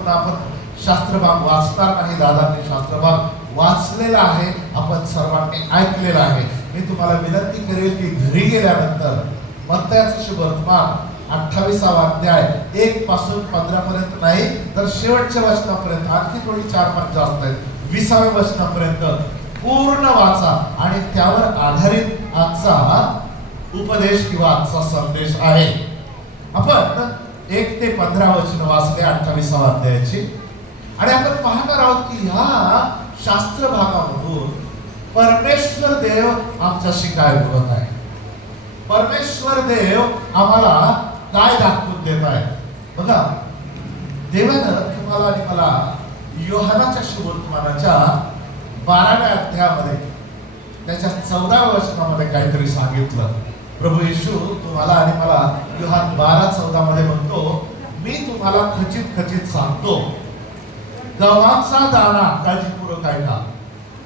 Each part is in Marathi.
पुन्हा आपण शास्त्रभाग वाचणार नाही. दादांनी शास्त्रभाग वाचलेला आहे, आपण सर्वांनी ऐकलेला आहे. मी तुम्हाला विनंती करेल की घरी गेल्यानंतर मत्तयाचं शुभवर्तमान 28वा अध्याय 1 पासून 15 पर्यंत नाही तर शेवटच्या वचनापर्यंत, आणखी थोडी 4 मार्क जास्त आहेत, 20व्या वचनापर्यंत पूर्ण वाचा आणि त्यावर आधारित आजचा उपदेश किंवा आजचा संदेश आहे. आपण 1 ते 15 वचन वाचले 28व्या अध्यायाची आणि आपण पाहणार आहोत की ह्या शास्त्र भागामधून परमेश्वर देव आमच्याशी काय बोलत आहे. परमेश्वर देव आम्हाला काय दाखवून देत आहे. बघा, देवानं तुम्हाला आणि मला योहानाच्या शुभवर्तमानाच्या 12व्या अध्यायामध्ये त्याच्या 14व्या वचनामध्ये काहीतरी सांगितलं. प्रभू येशू तुम्हाला आणि मला योहान 12:14 मध्ये म्हणतो, मी तुम्हाला खचित खचित सांगतो, गव्हाचा दाणा, काळजीपूर्वक ऐका,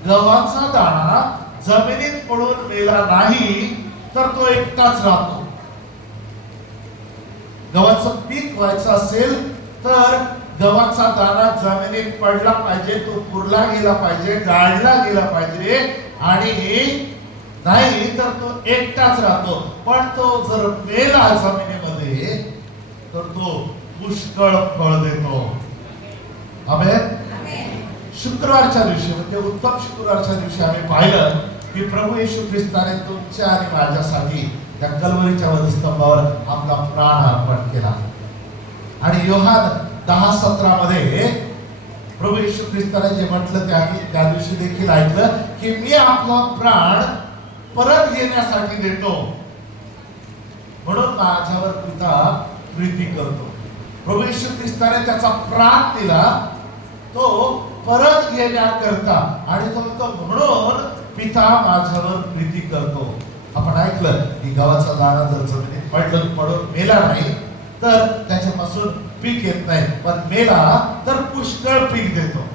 गव्हाचा दाणा जमिनीत पडून मेला नाही तर तो एकटाच राहतो. गव्हाचं पीक व्हायचं असेल तर गव्हाचा दाणा जमिनीत पडला पाहिजे, तो पुरला गेला पाहिजे, गाळला गेला पाहिजे आणि नाही तर तो एकटाच राहतो. पण तो जर मेला जमिनीमध्ये तर तो पुष्कळ फळ देतो. आमेन. शुक्रवारच्या दिवशी म्हणजे उत्तम शुक्रवारच्या दिवशी आम्ही पाहिलं की प्रभू येशू ख्रिस्ताने तुमच्या आणि माझ्यासाठी त्या कल्वरीच्या वधस्तंभावर आपला प्राण अर्पण केला. आणि योहान 10:17 मध्ये प्रभू येशू ख्रिस्ताने जे म्हटलं त्या दिवशी देखील ऐकलं की मी आपला प्राण परत घेण्यासाठी देतो, म्हणून माझ्यावर पिता प्रीती करतो. प्रभू येशू ख्रिस्ताने त्याचा प्राण दिला तो परत घेण्याकरता आणि तो म्हणून पिता माझ्यावर प्रीती करतो. आपण ऐकलं की गव्हाचा दाणा जर जमिनीत पडून मेला नाही तर त्याच्यापासून पीक येत नाही, पण मेला तर पुष्कळ पीक देतो.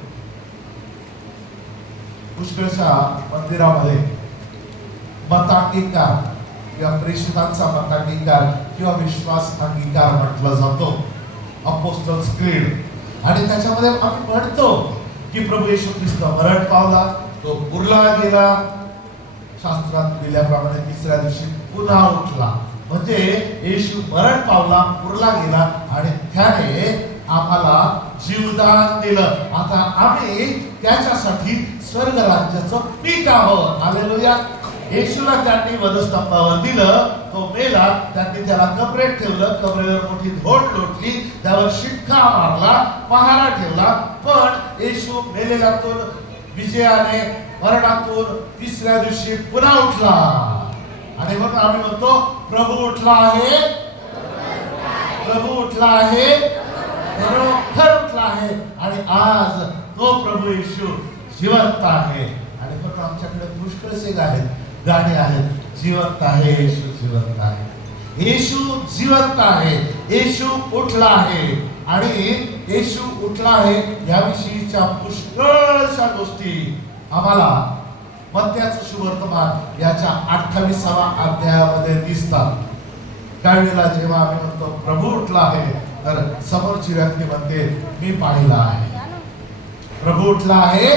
पुष्कळच्या मंदिरामध्ये मतांगीकार किंवा प्रेषितांचा मतांगीकार किंवा विश्वास अंगीकार म्हटला जातो, अपोस्टल्स क्रीड. आणि त्याच्यामध्ये आम्ही म्हणतो की प्रभू येशू ख्रिस्त मरण पावला, तो पुरला गेला, शास्त्रात दिल्याप्रमाणे 3ऱ्या दिवशी पुन्हा उठला. म्हणजे येशू मरण पावला, पुरला गेला आणि त्याने आम्हाला जीवदान दिलं. आता आम्ही त्याच्यासाठी स्वर्ग राज्याचं पीक आहोत. हालेलुया. येशूला त्यांनी वधस्तंभावर दिलं, तो मेला, त्यांनी त्याला कबरेत ठेवलं, कबरेवर मोठी धोड लोटली, त्यावर शिक्का मारला, पहारा ठेवला, पण येशू मेलेल्यातून विजयाने मरणातून 3ऱ्या दिवशी पुन्हा उठला. आणि मग आम्ही म्हणतो प्रभू उठला आहे, प्रभू उठला आहे, खरोखर उठला आहे आणि आज तो प्रभू येशू जिवंत आहे. आणि मग आमच्याकडे पुष्कळसे गाणे आहेत, जिवंत आहे येशू, जिवंत आहे येशू, जिवंत आहे येशू, उठला आहे. आणि येशू उठला आहे याविषयीच्या पुष्कळशा गोष्टी आम्हाला मत्तयाचं शुभवर्तमान याच्या 28व्या अध्यायामध्ये दिसतात. काही वेळेला जेव्हा आम्ही म्हणतो प्रभू उठला आहे तर समोरची व्यक्ती म्हणते मी पाहिला आहे, प्रभू उठला आहे,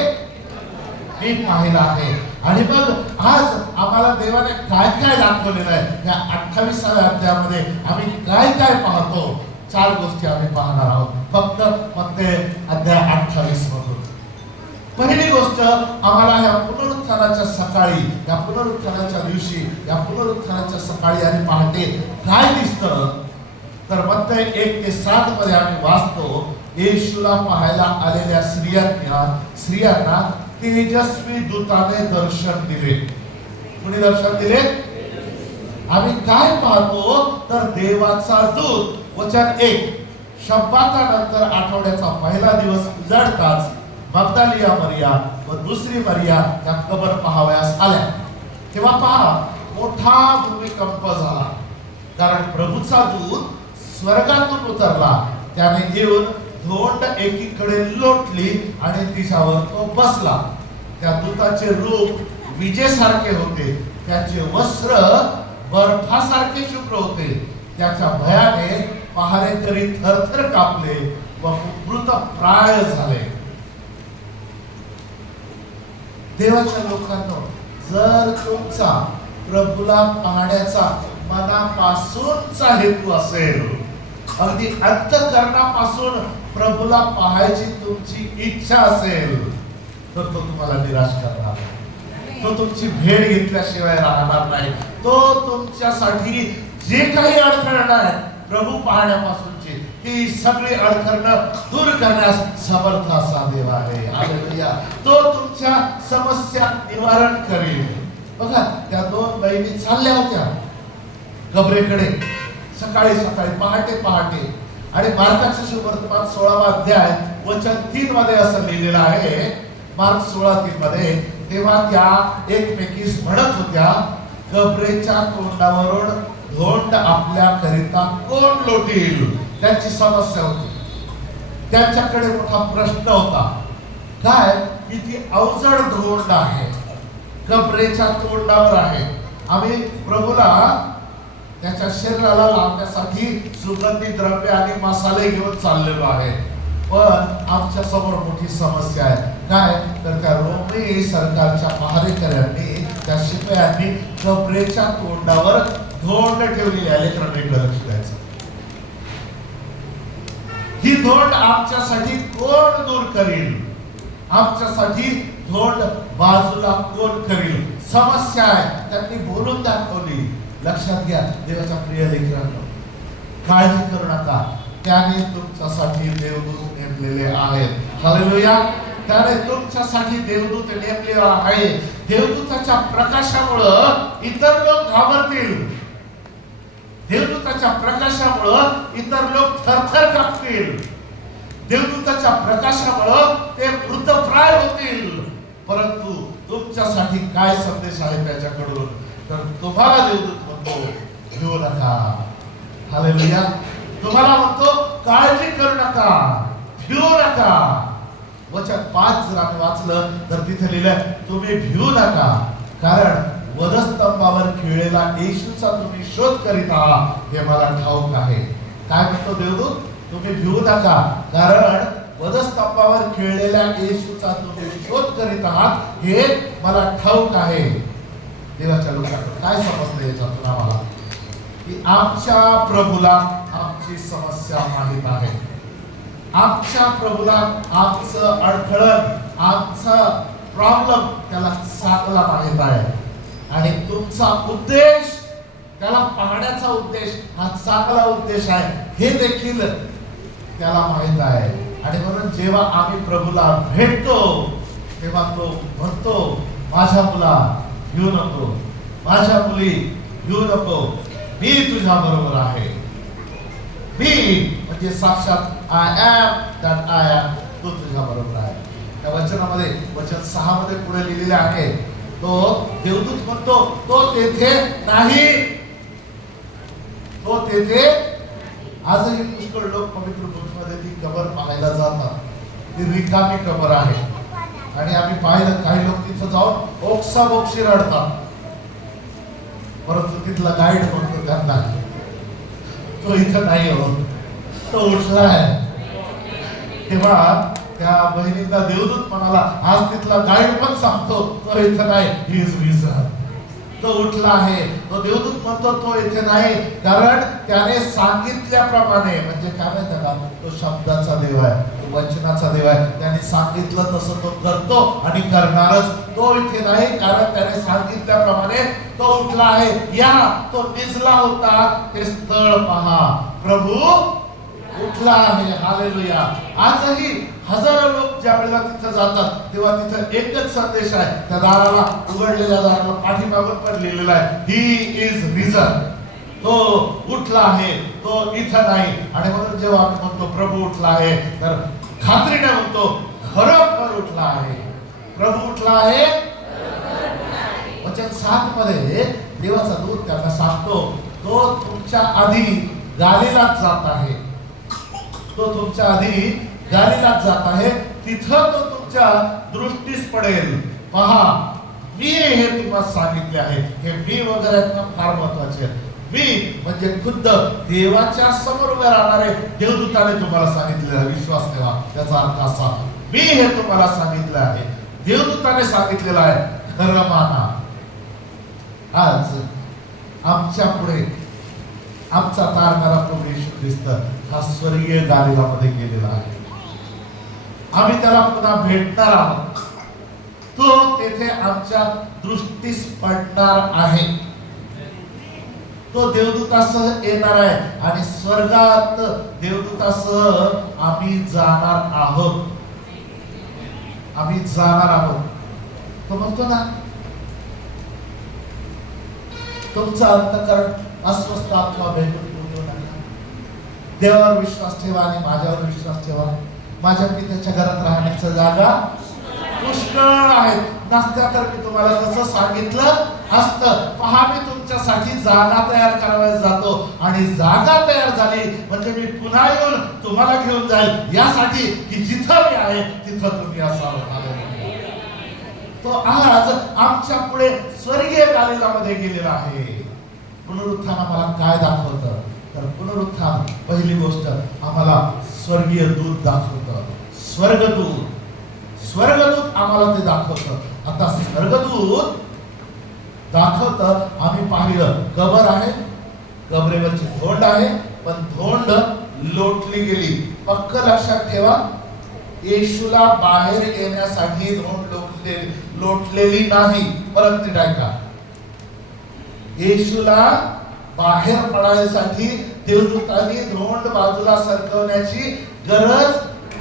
मी पाहिला आहे. आणि मग आज आम्हाला देवाने काय काय दाखवलेलं आहे या 28व्या अध्यायामध्ये आम्ही काय काय पाहतो. 4 गोष्टी आम्ही पाहणार आहोत फक्त मत्तय अध्याय 28 मधून. पहिली गोष्ट, आम्हाला या पुनरुत्थानाच्या सकाळी, या पुनरुत्थानाच्या दिवशी, या पुनरुत्थानाच्या सकाळी आणि पहाटे काय दिसतं तर मत्तय 1 ते 7 मध्ये आम्ही वाचतो, येशूला पाहायला आलेल्या स्त्रियांना तेजस्वी दूताने दर्शन दिले. कुणी दर्शन दिले? आम्ही काय पाहतो तर देवाचा दूत. वचन 1, शब्बातानंतर आठवड्याचा पहिला दिवस उजाडताच मगदलिया मरिया व दुसरी मरिया त्या कबर पाहावयास आल्या. तेव्हा पहा मोठा भूमिकंप झाला, कारण प्रभूचा दूत स्वर्गातून उतरला. त्याने येऊन धोंड एकीकडे लोटली आणि तिच्यावर तो बसला. त्या दूताचे रूप विजेसारखे होते, त्याचे वस्त्र बर्फासारखे शुभ्र होते. त्याच्या भयाने पहारेकरी थरथर कापले. व मृतप्राय झाले. देवाच्या लोकांनो, जर तुमचा प्रभूला पाहण्याचा मनापासूनचा हेतू असेल, अगदी अंतःकरणापासून प्रभूला पाहायची तुमची इच्छा असेल, तर तो तुम्हाला निराश करणार नाही. तो तुमची भेट घेतल्याशिवाय राहणार नाही. तो तुमच्यासाठी जे काही अडथळं आहे प्रभू पाहण्यापासूनची, ती सगळी अडथळं दूर करण्यास समर्थ असा देव आहे. हालेलुया. तो तुमच्या समस्या निवारण करेल. बघा, त्या दोन बहिणी चालल्या होत्या गबरेकडे सकाळी सकाळी, पहाटे पहाटे. आणि मार्काचे सुवर्तमान 16वा अध्याय वचन 3 मध्ये असं लिहिलेलं आहे, मार्क 16:3 मध्ये, तेव्हा त्या एकमेकीस म्हणत होत्या, गबरेच्या तोंडावरून धोंड आपल्या करिता कोण लोटील. त्यांची समस्या होती, त्यांच्याकडे मोठा प्रश्न होता. काय की ती अवजड धोंड आहे, गबरेच्या तोंडावर आहे. आम्ही प्रभूला त्याच्या शरीराला लावण्यासाठी सुगंधी द्रव्य आणि मसाले घेऊन चाललेलो आहे, पण आमच्या समोर मोठी समस्या आहे. काय तर त्या रोमी सरकारच्या पहारेकऱ्यांनी, त्या शिपायांनी गबरेच्या तोंडावर धोंड ठेवलेली आहे. लेकरांना लक्ष द्यायचं. ही धोंड आमच्यासाठी कोण दूर करील, आमच्यासाठी धोंड बाजूला कोण करील. समस्या आहे, त्यांनी बोलून दाखवली. लक्षात घ्या देवाच्या प्रिय लेकरांनो, काळजी करू नका, त्याने तुमच्यासाठी देवदूत नेमलेले आहेत. हालेलुया. त्याने तुमच्यासाठी देवदूत नेमलेले आहे. देवदूताच्या प्रकाशामुळं इतर लोक घाबरतील. देवदूताच्या प्रकाशामुळं इतर लोक थरथर कापतील. देवदूताच्या प्रकाशामुळं ते मृतप्राय होतील. परंतु तुमच्यासाठी काय संदेश आहे त्याच्याकडून, तर तुम्हाला देवदूत म्हणतो भिवू नका. हालेलुया. तुम्हाला म्हणतो काळजी करू नका, भिवू नका. वचन 5 जर आपण वाचलं तर तिथे लिहिलंय, तुम्ही भिवू नका, कारण वधस्तंभावर खिळलेला येशूचा तुम्ही शोध करीत आहात हे मला ठाऊक आहे. काय म्हणतो देवदूत? तुम्ही भिवू नका, कारण वधस्तंभावर खिळलेल्या येशूचा तुम्ही शोध करीत आहात हे मला ठाऊक आहे. देवाच्या लोकांना काय समजलं याच्यातून आम्हाला, की आमच्या प्रभूला आमची समस्या माहित आहे. आमच्या प्रभूला आमचं अडथळण, आमचा प्रॉब्लेम त्याला चांगला माहित आहे. आणि तुमचा उद्देश, त्याला पाहण्याचा उद्देश हा चांगला उद्देश आहे हे देखील त्याला माहित आहे. आणि म्हणून जेव्हा आम्ही प्रभूला भेटतो तेव्हा तो म्हणतो, माझ्या मुला भिवू नको, माझ्या मुली भिवू नको, मी तुझ्या बरोबर आहे. मी म्हणजे साक्षात I am that I am, तो तुझ्या बरोबर आहे. त्या वचनामध्ये वचन 6 मध्ये पुढे लिहिलेले आहे, तो देवदूत म्हणतो तो तेथे नाही, तो तेथे. आजही पुष्कळ लोक पवित्र ग्रंथामध्ये ती कबर पाहायला जातात, ती रिकामी कबर आहे. आणि आम्ही पाहिलं काही लोक तिथं जाऊन ओक्साबोक्षी रडतात, परंतु तिथला गाईड म्हणतो त्यांना, तो इथं नाही हो, तो उठला आहे. तेव्हा त्या बहिणींना देवदूत म्हणाला, आज तिथला गाईड पण सांगतो तो इथं नाही, ही इज रिझन, तो उठला आहे. तो देवदूत म्हणतो तो इथे नाही, कारण त्याने सांगितल्याप्रमाणे, म्हणजे काय माहिती का, तो शब्दाचा देव आहे, तो वचनाचा देव आहे. त्याने सांगितलं तसं तो करतो आणि करणारच. तो इथे नाही, कारण त्याने सांगितल्याप्रमाणे तो उठला आहे. या तो निजला होता ते स्थळ पहा, प्रभू उठला आहे. हालेलुया. आजही हजारो लोक ज्या वेळेला तिथं जातात तेव्हा तिथं एकच संदेश आहे, त्या दाराला, उघडलेल्या दाराला पाठीमागून पण लिहिलेला आहे, ही इज रिझन, तो उठला आहे, तो इथं नाही. आणि म्हणून जेव्हा आपण म्हणतो प्रभू उठला आहे, तर खात्रीने म्हणतो खरोखर उठला आहे, प्रभू उठला आहे. वचन 7 मध्ये देवाचा दूत त्यांना सांगतो, तो तुमच्या आधी गालिलात जात आहे, तो तुमच्या आधी गालिलात जात आहे, तिथं तो तुमच्या दृष्टीस पडेल. पहा, मी हे तुम्हाला सांगितले आहे. हे मी वगैरे फार महत्वाचे आहे. मी म्हणजे खुद्द देवाच्या समोर उभे राहणारे देवदूताने तुम्हाला सांगितलेला विश्वास ठेवा. त्याचा अर्थ असा, मी हे तुम्हाला सांगितलं आहे, देवदूताने सांगितलेलं आहे, खरं माना. आज आमच्या पुढे आमचा तारणारा प्रभू येशू ख्रिस्त हा स्वर्गीय गालिलामध्ये गेलेला आहे. आम्ही त्याला पुन्हा भेटणार आहोत. तो तेथे आमच्या दृष्टीस पडणार आहे. तो देवदूतासह येणार आहे आणि स्वर्गात देवदूतासह आम्ही जाणार आहोत. आम्ही जाणार आहोत. तो म्हणतो ना, तुमचा अंतःकरण अस्वस्थ अथवा बेचैन होऊ नका. देवावर विश्वास ठेवा आणि माझ्यावर विश्वास ठेवा. माझ्या पित्याच्या घरात राहण्याची जागा पुष्कळ आहे. नसत्या तर मी तुम्हाला कसं सांगितलं असतं. पहा, मी तुमच्यासाठी जागा तयार करायला जातो आणि जागा तयार झाली म्हणजे मी पुन्हा येऊन तुम्हाला घेऊन जाईल, यासाठी की जिथं मी आहे तिथं तुम्ही असावं. तो आज आमच्या पुढे स्वर्गीय गालिलामध्ये गेलेला आहे. पुनरुत्थान आम्हाला काय दाखवतं? तर पुनरुत्थान पहिली गोष्ट आम्हाला स्वर्गीय दूत दाखवतं. स्वर्गदूत आम्हाला ते दाखवतं. आता स्वर्गदूत दाखवतं. आम्ही पाहिलं कबर आहे, कबरेवरची धोंड आहे, पण धोंड लोटली गेली. पक्क लक्षात ठेवा, येशूला बाहेर येण्यासाठी धोंड लोटलेली नाही. परत नीट ऐका, येशूला बाहेर पडायसाठी देवदूतांनी धोंड बाजूला सरकवण्याची गरज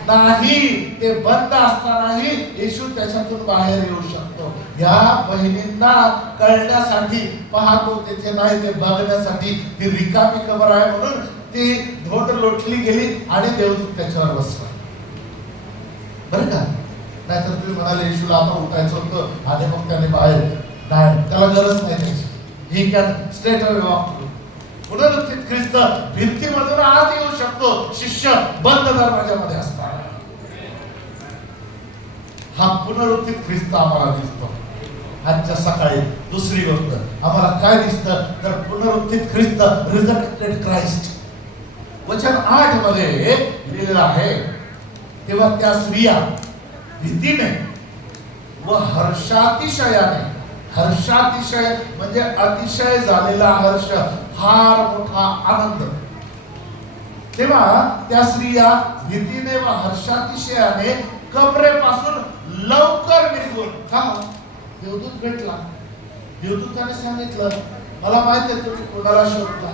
नाही. ते बंद असतानाही येशू त्याच्यातून बाहेर येऊ शकतो. या बहिणींना कळण्यासाठी पाहतो तिथे नाही, ते बघण्यासाठी ती रिकामी कबर आहे म्हणून ती धोंड लोटली गेली आणि देवदूत त्याच्यावर बसला. बरं का? नाहीतर तुम्ही म्हणाले येशूला आता उठायचं होतं आणि मग त्याने बाहेर, नाही, त्याला गरज नाही त्याची. He can straight away walk. पुनरुत्थित ख्रिस्त भिंतीमधून आत येऊ शकतो, शिष्य बंद दरवाजामध्ये असतात. हा पुनरुत्थित ख्रिस्त आम्हाला दिसतो. आजच्या सकाळी दुसरी गोष्ट आम्हाला काय दिसतं? तर पुनरुत्थित ख्रिस्त, रिझरेक्टेड क्राइस्ट. वचन 8 मध्ये लिहिलेलं आहे, तेव्हा त्या स्त्रिया भीतीने व हर्षातिशयाने, हर्षातिशय म्हणजे अतिशय झालेला हर्ष, फार मोठा आनंद. तेव्हा त्या स्त्रिया भीतीने व हर्षातिशयाने कबरेपासून लवकर निघून, का? देवदूत भेटला. देवदूताने सांगितलं, मला माहिती आहे तुम्ही कोणाला शोधता,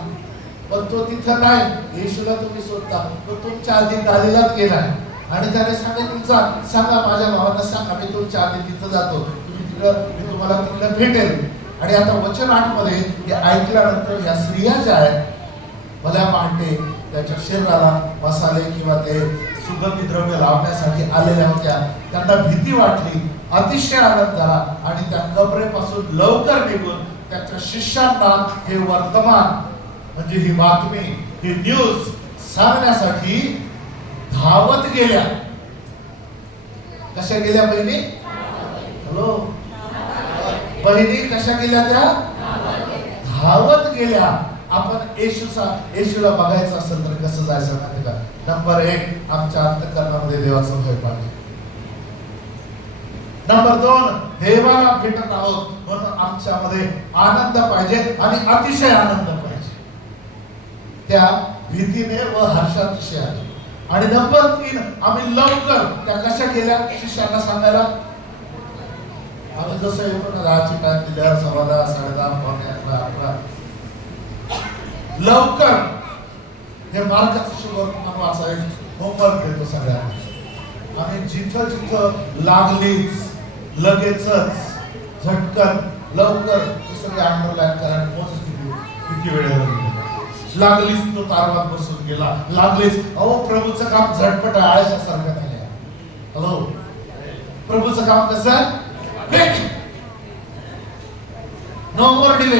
पण तो तिथं नाही. येशूला तुम्ही शोधता, तो तुमच्या आधी गालिलात गेलाय. आणि त्याने सांगितलं, सांगा माझ्या भावांना सांगा, मी तुमच्या आधी तिथं जातो, तुम्ही तिकडं, मी तुम्हाला तिकडं भेटेल. आणि आता वचन 8 मध्ये हे ऐकल्यानंतर या स्त्रिया ज्या आहेत, भल्या पहाटे त्याच्या शरीराला मसाले किंवा ते सुगंधी द्रव्य लावण्यासाठी आलेल्या होत्या. त्यांना भीती वाटली, अतिशय आनंद झाला आणि त्या कबरेपासून लवकर निघून त्याच्या शिष्यांना हे वर्तमान म्हणजे ही बातमी, ही न्यूज सांगण्यासाठी धावत गेल्या. कशा गेल्या बहिणी? हॅलो, बहिणी कशा गेल्या? त्या धावत गेल्या. आपण येशूला बघायचं असेल तर कसं जायचं माहिती का? नंबर 1, आमच्या अंतःकरणामध्ये देवाचं भय पाहिजे. नंबर 2, देवाला भेटत आहोत म्हणून आमच्यामध्ये आनंद पाहिजे आणि अतिशय आनंद पाहिजे, त्या भीतीने व हर्षातिशयाने. आणि नंबर 3, आम्ही लवकर, त्या कशा गेल्या शिष्यांना सांगायला? आम्ही जसं येतो ना 10ची टाइम दिल्यावर 10:15, 10:30, 11:15 लवकर. हे मार्गाचं शुभ वाचायला होमवर्क देतो सगळ्यांना. आणि जिथं जिथं लागलीच लगेचच झटकन लवकर सगळे अंडरलाईन करा. किती वेळेवर लागलीच तो तारवात बसून गेला, लागलीच. अहो, प्रभूचं काम झटपट आहे, आळशासारखं झालंय. हॅलो, प्रभूचं काम कसं आहे? नो मोर डिले,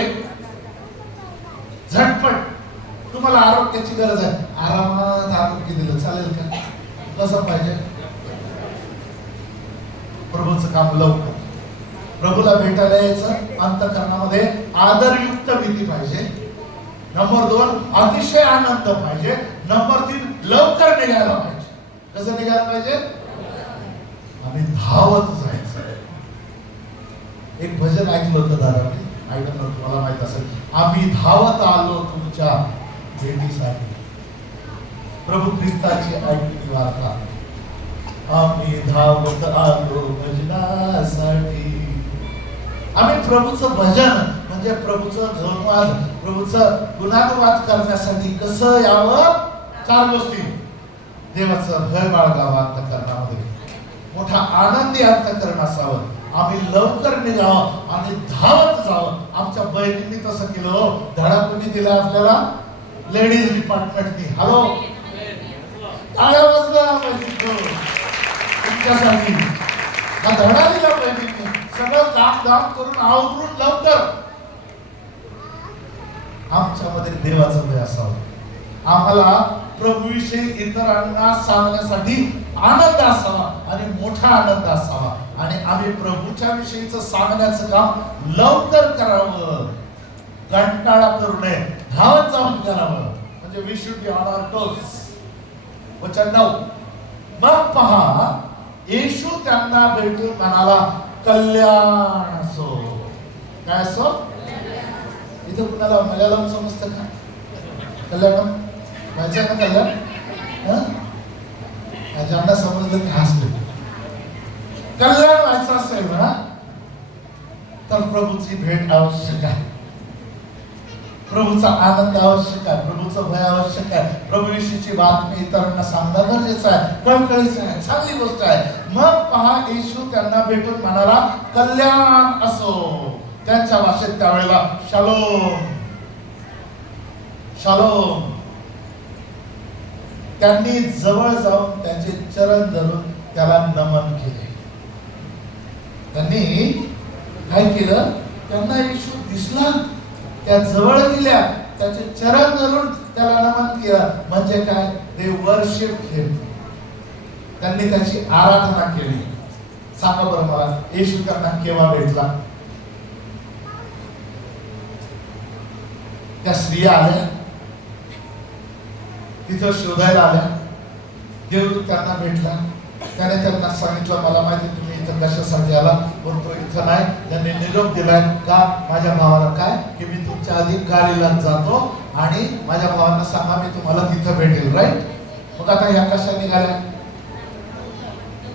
झटपट. तुम्हाला आरोग्याची गरज आहे, आरामात आरोग्य दिलं चालेल का? कसं पाहिजे? प्रभूचं काम लवकर. प्रभूला भेटायला यायचं, अंतःकरणामध्ये आदरयुक्त भीती पाहिजे. नंबर 2 अतिशय आनंद पाहिजे. नंबर 3 लवकर निघायला पाहिजे. कसं निघायला पाहिजे? आम्ही धावत जायचं. एक भजन ऐकलं होतं दादा, ऐकलं नव्हतं, मला माहित असेल. आम्ही धावत आलो तुमच्या भेटीसाठी. प्रभू ख्रिस्ताची ऐकली वार्ता. आम्ही धावत आलो भजनासाठी. आम्ही प्रभूचं भजन म्हणजे प्रभूचं धन्यवाद, प्रभूचं गुणानुवाद करण्यासाठी कसं यावं? 4 गोष्टी. देवाचं भय बाळगावं अंतःकरणामध्ये, मोठा आनंदी अंतःकरण असावं, आम्ही लवकर निघावं आणि धावत जावं. आमच्या बहिणींनी तसं केलं हो. धडा कोणी दिला आपल्याला? लेडीज डिपार्टमेंटनी. हॅलो, टाळ्या वाजवा तुमच्यासाठी. हा धडा दिला बहिणींनी. सगळं काम धाम करून आवरून लवकर. आमच्यामध्ये देवाचं भय असावं. आम्हाला प्रभूविषयी इतरांना सांगण्यासाठी आनंद असावा आणि मोठा आनंद असावा. आणि आम्ही प्रभूच्या विषयीचं सांगण्याचं काम लवकर करावं, कंटाळा करू नये, धावत जाऊन करावं. म्हणजे we should be on our toes. वचन 9. मग पहा, येशू त्यांना भेटून म्हणाला, कल्याण असो. काय असो? इथं कुणाला मल्याळम समजतं का? कल्याण व्हायचं ना? कल्याण ज्यांना समजलं की हसले. कल्याण व्हायचं असेल ना तर प्रभूची भेट आवश्यक आहे, प्रभूचा आनंद आवश्यक आहे, प्रभूचं भय आवश्यक आहे, प्रभूविषयीची बातमी इतरांना सांगणं गरजेचं आहे, कळकळीचं आहे, चांगली गोष्ट आहे. मग पहा, येशू त्यांना भेटून म्हणाला, कल्याण असो. त्यांच्या भाषेत त्यावेळेला शालोम, शालोम. त्यांनी जवळ जाऊन त्याचे चरण धरून त्याला नमन केले. त्यांनी काय केलं? त्यांना येशू दिसला, त्या जवळ गेल्या, त्याचे चरण धरून त्याला नमन केलं. म्हणजे काय? ते वर्शिप हिम. त्यांनी त्याची आराधना केली. सांगा बरं मला, येशू त्यांना केव्हा भेटला? त्या स्त्रिया आल्या, तिथं शोधायला आल्या. देव त्यांना भेटला. त्याने त्यांना सांगितलं, मला माहिती तुम्ही इथं कशासाठी आला, पण तो इथं नाही. त्यांनी निरोप दिलाय का माझ्या भावाला काय, की मी तुमच्या आधी गालीलात जातो आणि माझ्या भावांना सांगा मी तुम्हाला तिथं भेटेल. राईट? मग आता ह्या कशा निघाल्या?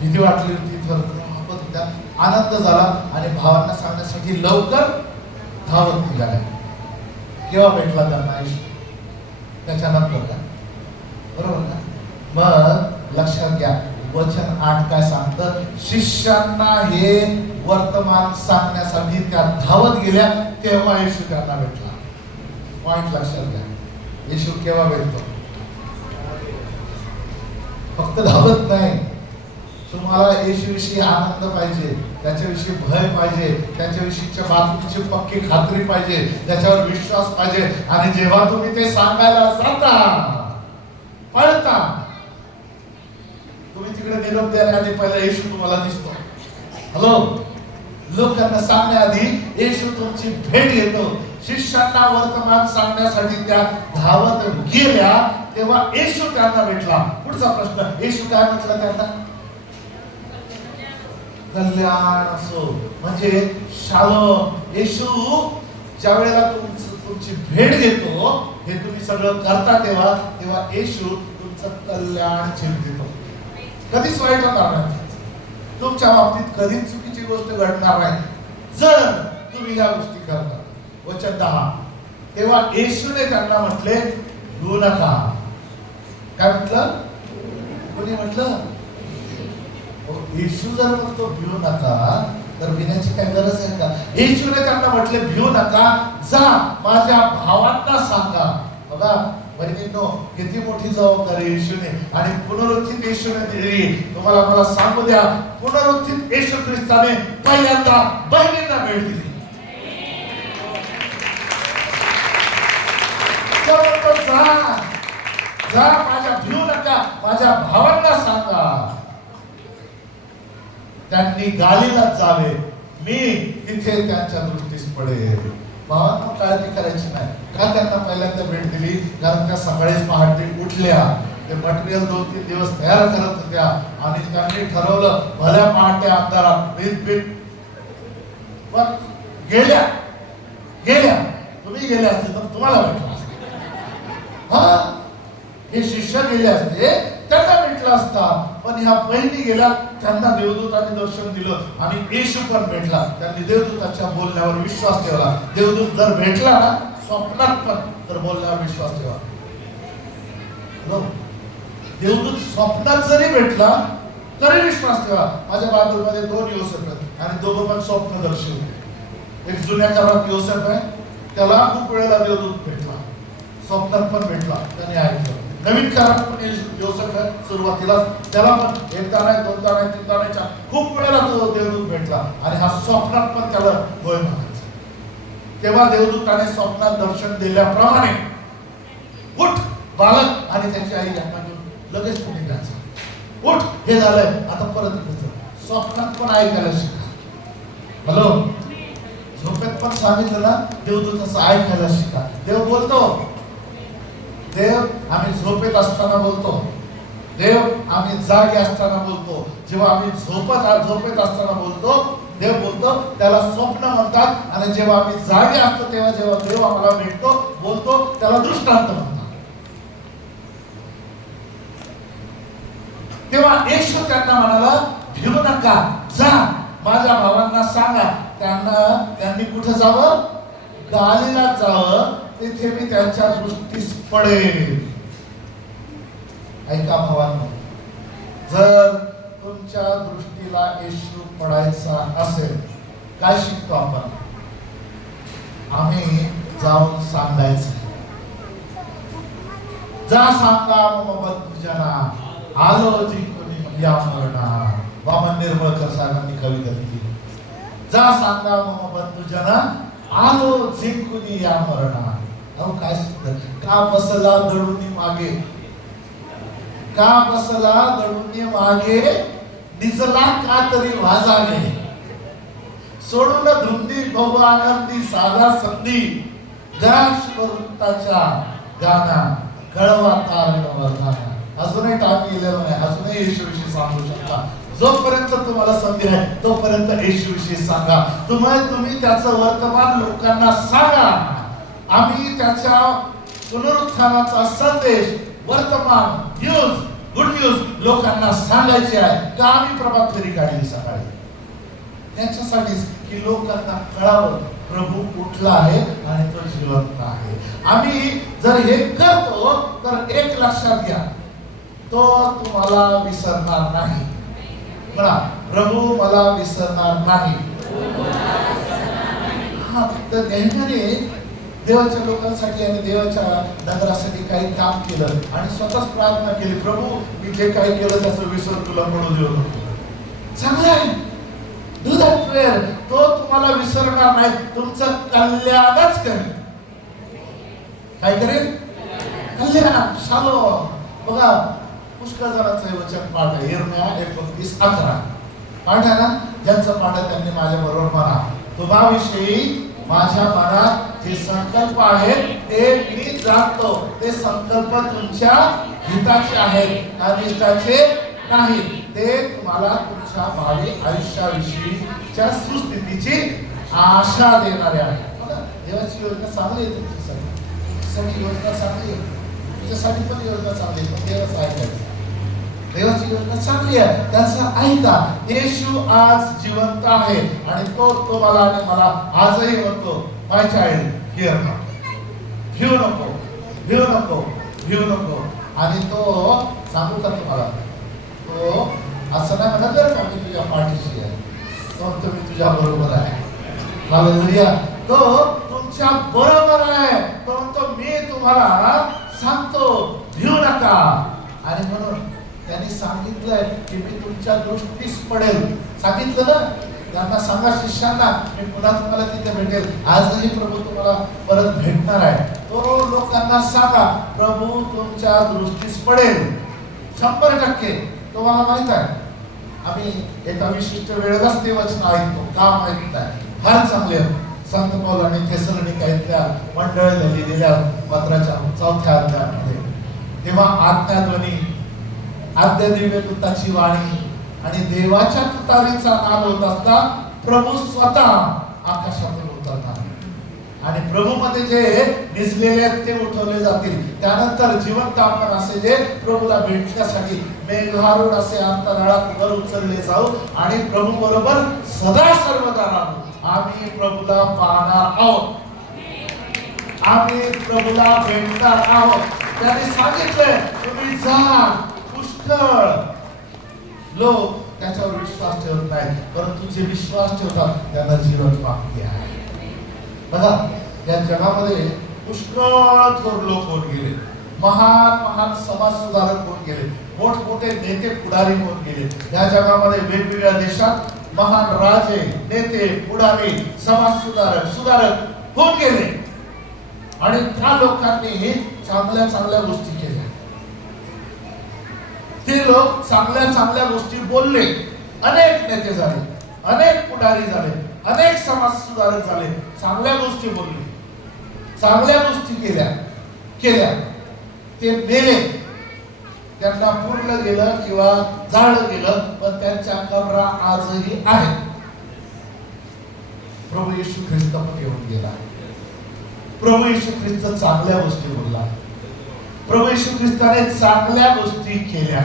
भीती वाटली होती, आनंद झाला आणि भावांना सांगण्यासाठी लवकर धावत निघाल्या. केव्हा भेटला त्यांना येशू? त्याच्यानंतर का? बरोबर ना? मग लक्षात घ्या, वचन 8 काय सांगतं? शिष्यांना हे वर्तमान सांगण्यासाठी त्या धावत गेल्या, तेव्हा येशू त्यांना भेटला. पॉइंट लक्षात घ्या. येशू केव्हा भेटतो? फक्त धावत नाही. तुम्हाला येशूविषयी आनंद पाहिजे, त्याच्याविषयी भय पाहिजे, त्याच्याविषयीच्या बातमीची पक्की खात्री पाहिजे, त्याच्यावर विश्वास पाहिजे. आणि जेव्हा तुम्ही ते सांगायला जाता, पळता, तुम्ही तिकडे निरोप देण्याआधी पहिला येशू तुम्हाला दिसतो. हॅलो, लोकांना सांगण्याआधी येशू तुमची भेट घेतो. शिष्यांना वर्तमान सांगण्यासाठी त्या धावत गेल्या, तेव्हा येशू त्यांना भेटला. पुढचा प्रश्न, येशू काय म्हटलं त्यांना? कल्याण असो. म्हणजे शालोम. येशू ज्या वेळेला तुमची भेट घेतो, हे तुम्ही सगळं करता, तेव्हा येशू तुमचं कल्याण चिंतितो. कधीच वाईट होणार नाही तुमच्या बाबतीत, कधीच चुकीची गोष्ट घडणार नाही जर तुम्ही या गोष्टी करता. वचन 10. तेव्हा येशूने त्यांना म्हटले, भिऊ नका. काय म्हटलं? कोणी म्हटलं? येशू जर म्हणतो भिऊ नका, तर भिण्याची काय गरज आहे का? येशूने त्यांना म्हटले, भिऊ नका, जा माझ्या भावांना सांगा. बघा बहिणींनो, किती मोठी जबाबदारी येशूने आणि पुनरुत्थित येशूने दिली. तुम्हाला मला सांगू द्या, पुनरुत्थित येशू ख्रिस्ताने पहिल्यांदा बहिणींना भेट दिली. जा माझ्या भिऊ नका, माझ्या भावांना सांगा. त्यांनी गालीलात जावे, मी तिथे त्यांच्या दृष्टीस पडेल. भावांना काळजी करायची नाही. का त्यांना पहिल्यांदा भेट दिली? कारण त्या सकाळीच पहाटे उठल्या, ते मटेरियल 2-3 दिवस तयार करत होत्या आणि त्यांनी ठरवलं भल्या पहाटे अंधारात भीत पण गेल्या. तुम्ही गेले असते तर तुम्हाला भेटलं असतं. हा, हे शिष्य गेले असते त्यांना भेटला असता, पण ह्या बहिणी गेल्या, त्यांना देवदूतांनी दर्शन दिलं आणि येशू पण भेटला. त्यांनी देवदूताच्या बोलण्यावर विश्वास ठेवला. देवदूत जर भेटला ना स्वप्नात पण, तर बोलण्यावर विश्वास ठेवा. देवदूत स्वप्नात जरी भेटला तरी विश्वास ठेवा. माझ्या बायबलमध्ये 2 योसेफ आहेत आणि दोघं पण स्वप्नदर्शी होते. एक जुन्या काळात योसेफ आहे, त्याला खूप वेळेला देवदूत भेटला, स्वप्नात पण भेटला, त्याने ऐकलं. नवीन काळात पण योसेफ आहे, सुरुवातीला त्याला पण एकदा नाही, दोनदा नाही, तीनदा नाही, खूप वेळेला तो देवदूत भेटला आणि हा स्वप्नात पण त्याला होय म्हणायचा. तेव्हा देवदूताने स्वप्नात दर्शन दिल्याप्रमाणे उठ बालक आणि त्याची आई यांना घेऊन लगेच पुढे जायचं. उठ, हे झालंय, आता परत इकडे स्वप्नात पण ऐकायला शिका. हॅलो, झोपेत पण सांगितलं ना देवदूताचं ऐकायला शिका. देव बोलतो, देव आम्ही झोपेत असताना बोलतो, देव आम्ही जागे असताना बोलतो, जेव्हा आम्ही झोपेत असताना बोलतो देव बोलतो, त्याला स्वप्न म्हणतात. आणि जेव्हा आम्ही जागे असतो तेव्हा जेव्हा देव आम्हाला भेटतो बोलतो त्याला दृष्टांत म्हणतात. तेव्हा येशू त्यांना म्हणाला भिवू नका, जा माझ्या भावांना सांगा त्यांनी कुठे जावं? गालिलात जावं, तिथे मी त्यांच्या दृष्टीस पडेल. ऐका भावांनो, जर तुमच्या दृष्टीला येशू पडायचा असेल, काय शिकतो आपण? आम्ही जाऊन सांगायचं. जा सांगा मग बंधुजना आलो जिंकून या मरणा. वामन निर्मळकर साहेबांनी कविता लिहिली. जा सांगा मग बंधुजना आलो जिंकून या मरणा. अहो काय सुंदर. का बसला दळूनी मागे, का बसला दळूनी मागे, निजला का तरी वाजागे. सोडून धुंदी बहु आनंदी साधा संधी, जराश करुताच्या गाना कळवा तारण वर्धाना. अजूनही टाइम गेलेला नाही, अजूनही येशूविषयी सांगू शकता. जोपर्यंत तुम्हाला संधी आहे तोपर्यंत येशूविषयी सांगा. तुम्ही त्याचं वर्तमान लोकांना सांगा. आम्ही त्याच्या पुनरुत्थानाचा संदेश, वर्तमान न्यूज, गुड न्यूज लोकांना सांगायचे आहे. का आम्ही प्रभात फेरी काढली सकाळी? त्याच्यासाठीच की लोकांना कळावं प्रभू उठला आहे आणि तो जिवंत आहे. आम्ही जर हे करतो तर एक लक्षात घ्या, तो तुम्हाला विसरणार नाही. म्हणा, प्रभू मला विसरणार नाही. तर नेहमीने देवाच्या लोकांसाठी आणि देवाच्या नगरासाठी काही काम केलं आणि स्वतःच प्रार्थना केली, प्रभू मी जे काही केलं त्याचं विसर तुला पडू देऊ नको. चांगलं आहे, डू दॅट प्रेयर. तो तुम्हाला विसरणार नाही, तुमचं कल्याणच करेल. काय करेल? कल्याण. शालो बघा, पुष्कळ जणांचं वचन पाठ आहे. यिर्मया 29:11 पाठ आहे ना, ज्यांचं पाठ आहे त्यांनी माझ्या बरोबर म्हणा, तुम्हाविषयी माझ्या मनात जे संकल्प आहेत ते मी जाणतो. ते संकल्प तुमच्या हिताचे आहेत, अनिष्टाचे नाही. ते तुम्हाला तुमच्या भावी आयुष्याविषयीच्या सुस्थितीची आशा देणारे आहेत. देवाची योजना चांगली आहे तुमच्यासाठी. योजना चांगली आहे, तुझ्यासाठी पण योजना चांगली आहे, पण देवाचं ऐकायचं. देवाची योजना चांगली आहे, त्याचं ऐका. येशू आज जिवंत आहे आणि तो तुम्हाला आणि मला आजही म्हणतो, माय चाइल्ड हिअर नाउ. भिवू नको, भिवू नको, भिवू नको. आणि तो सांगू का तुम्हाला, तो असं नाही म्हणत बरं का मी तुझ्या पाठीशी आहे, तो म्हणतो मी तुझ्या बरोबर आहे. हालेलुया. तो तुमच्या बरोबर आहे. तो म्हणतो मी तुम्हाला सांगतो भिवू नका. आणि म्हणून त्यांनी सांगितलंय की मी तुमच्या दृष्टीस पडेल. सांगितलं ना, त्यांना सांगा शिष्यांना मी पुन्हा तुम्हाला तिथे भेटेल. आजही प्रभू तुम्हाला परत भेटणार आहे. तो लोकांना सांगा प्रभू तुमच्या दृष्टीस पडेल 100%. तुम्हाला माहित आहे आम्ही एका विशिष्ट वेळेलाच ते वचन ऐकतो. का माहित आहे? फार चांगले संत पौल आणि थेसलोनिकेतल्या मंडळीला लिहिलेल्या पत्राच्या 4थ्या अध्यायामध्ये, तेव्हा आज्ञाध्वनी, आद्य दिव्य दूताची वाणी आणि देवाच्या तुतारीचा नाद होत असता प्रभू स्वतः आकाशातून उतरतात आणि प्रभू मध्ये जे निजलेले आहेत ते उठवले जातील. त्यानंतर जिवंत आपण असे जे प्रभूला भेटण्यासाठी मेघारूढ असे अंतराळात वर उचलले जाऊ आणि प्रभू बरोबर सदा सर्वदा राहू. आम्ही प्रभूला पाहणार आहोत, आम्ही प्रभूला भेटणार आहोत. त्यांनी सांगितलंय तुम्ही जा. पुष्कळ लोक त्याच्यावर विश्वास ठेवत नाही, परंतु जे विश्वास ठेवतात त्यांना जीवन प्राप्ती आहे. बघा, या जगामध्ये पुष्कळ थोर लोक होऊन गेले, महान महान समाज सुधारक होऊन गेले, मोठमोठे नेते पुढारी होऊन गेले. या जगामध्ये वेगवेगळ्या देशात महान राजे, नेते, पुढारी, समाज सुधारक होऊन गेले आणि त्या लोकांनी चांगल्या चांगल्या गोष्टी केल्या. ते लोक चांगल्या चांगल्या गोष्टी बोलले, अनेक नेते झाले, अनेक पुढारी झाले, अनेक समाज सुधारक झाले, चांगल्या गोष्टी बोलले, चांगल्या गोष्टी केल्या. ते मेले, त्यांना पुरलं गेलं किंवा जाळलं गेलं, पण त्यांच्या कबरा आजही आहेत. प्रभू येशू ख्रिस्त पण येऊन गेला. प्रभू येशू ख्रिस्त चांगल्या गोष्टी बोलला, प्रभू येशू ख्रिस्ताने चांगल्या गोष्टी केल्या,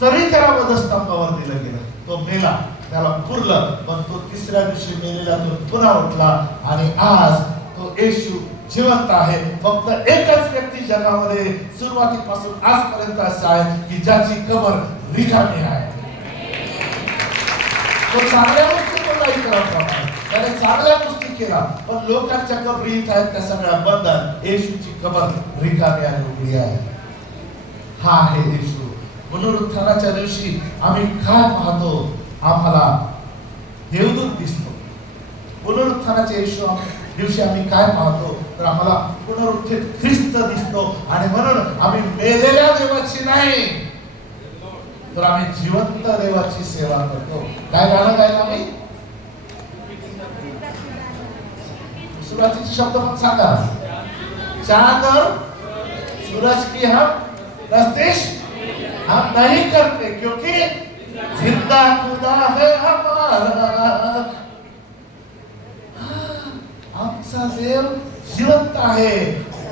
तरी त्याला वधस्तंभावर दिलं गेलं. तो मेला, त्याला पुरलं, पण तो तिसऱ्या दिवशी मेलेला तो पुन्हा उठला आणि आज तो येशू जिवंत आहे. फक्त एकच व्यक्ती जगामध्ये सुरुवातीपासून आजपर्यंत असा आहे की ज्याची कबर रिकामी आहे. तो चांगल्या गोष्टी बोलला इतरांप्रमाणे, त्याने चांगल्या गोष्टी केल्या, पण लोकांच्या कबरी इथं आहेत त्या सगळ्या बंद आहेत. येशूची कबर रिकामी आणि उघडी आहे. हा आहे येशू. पुनरुत्थानाच्या दिवशी आम्ही काय पाहतो? आम्हाला देवदूत दिसतो. पुनरुत्थानाच्या दिवशी आम्ही काय पाहतो? तर आम्हाला पुनरुत्थित ख्रिस्त दिसतो आणि म्हणून आम्ही मेलेल्या देवाची नाही, तर आम्ही जिवंत देवाची सेवा करतो. काय गाणं गायला आम्ही? सुरुवातीचे शब्द पण सांगा. चांद और सूरज की हम प्रस्तिश हम नहीं करते, क्योंकि जिंदा खुदा है हमारा. आमचा देव जिवंत आहे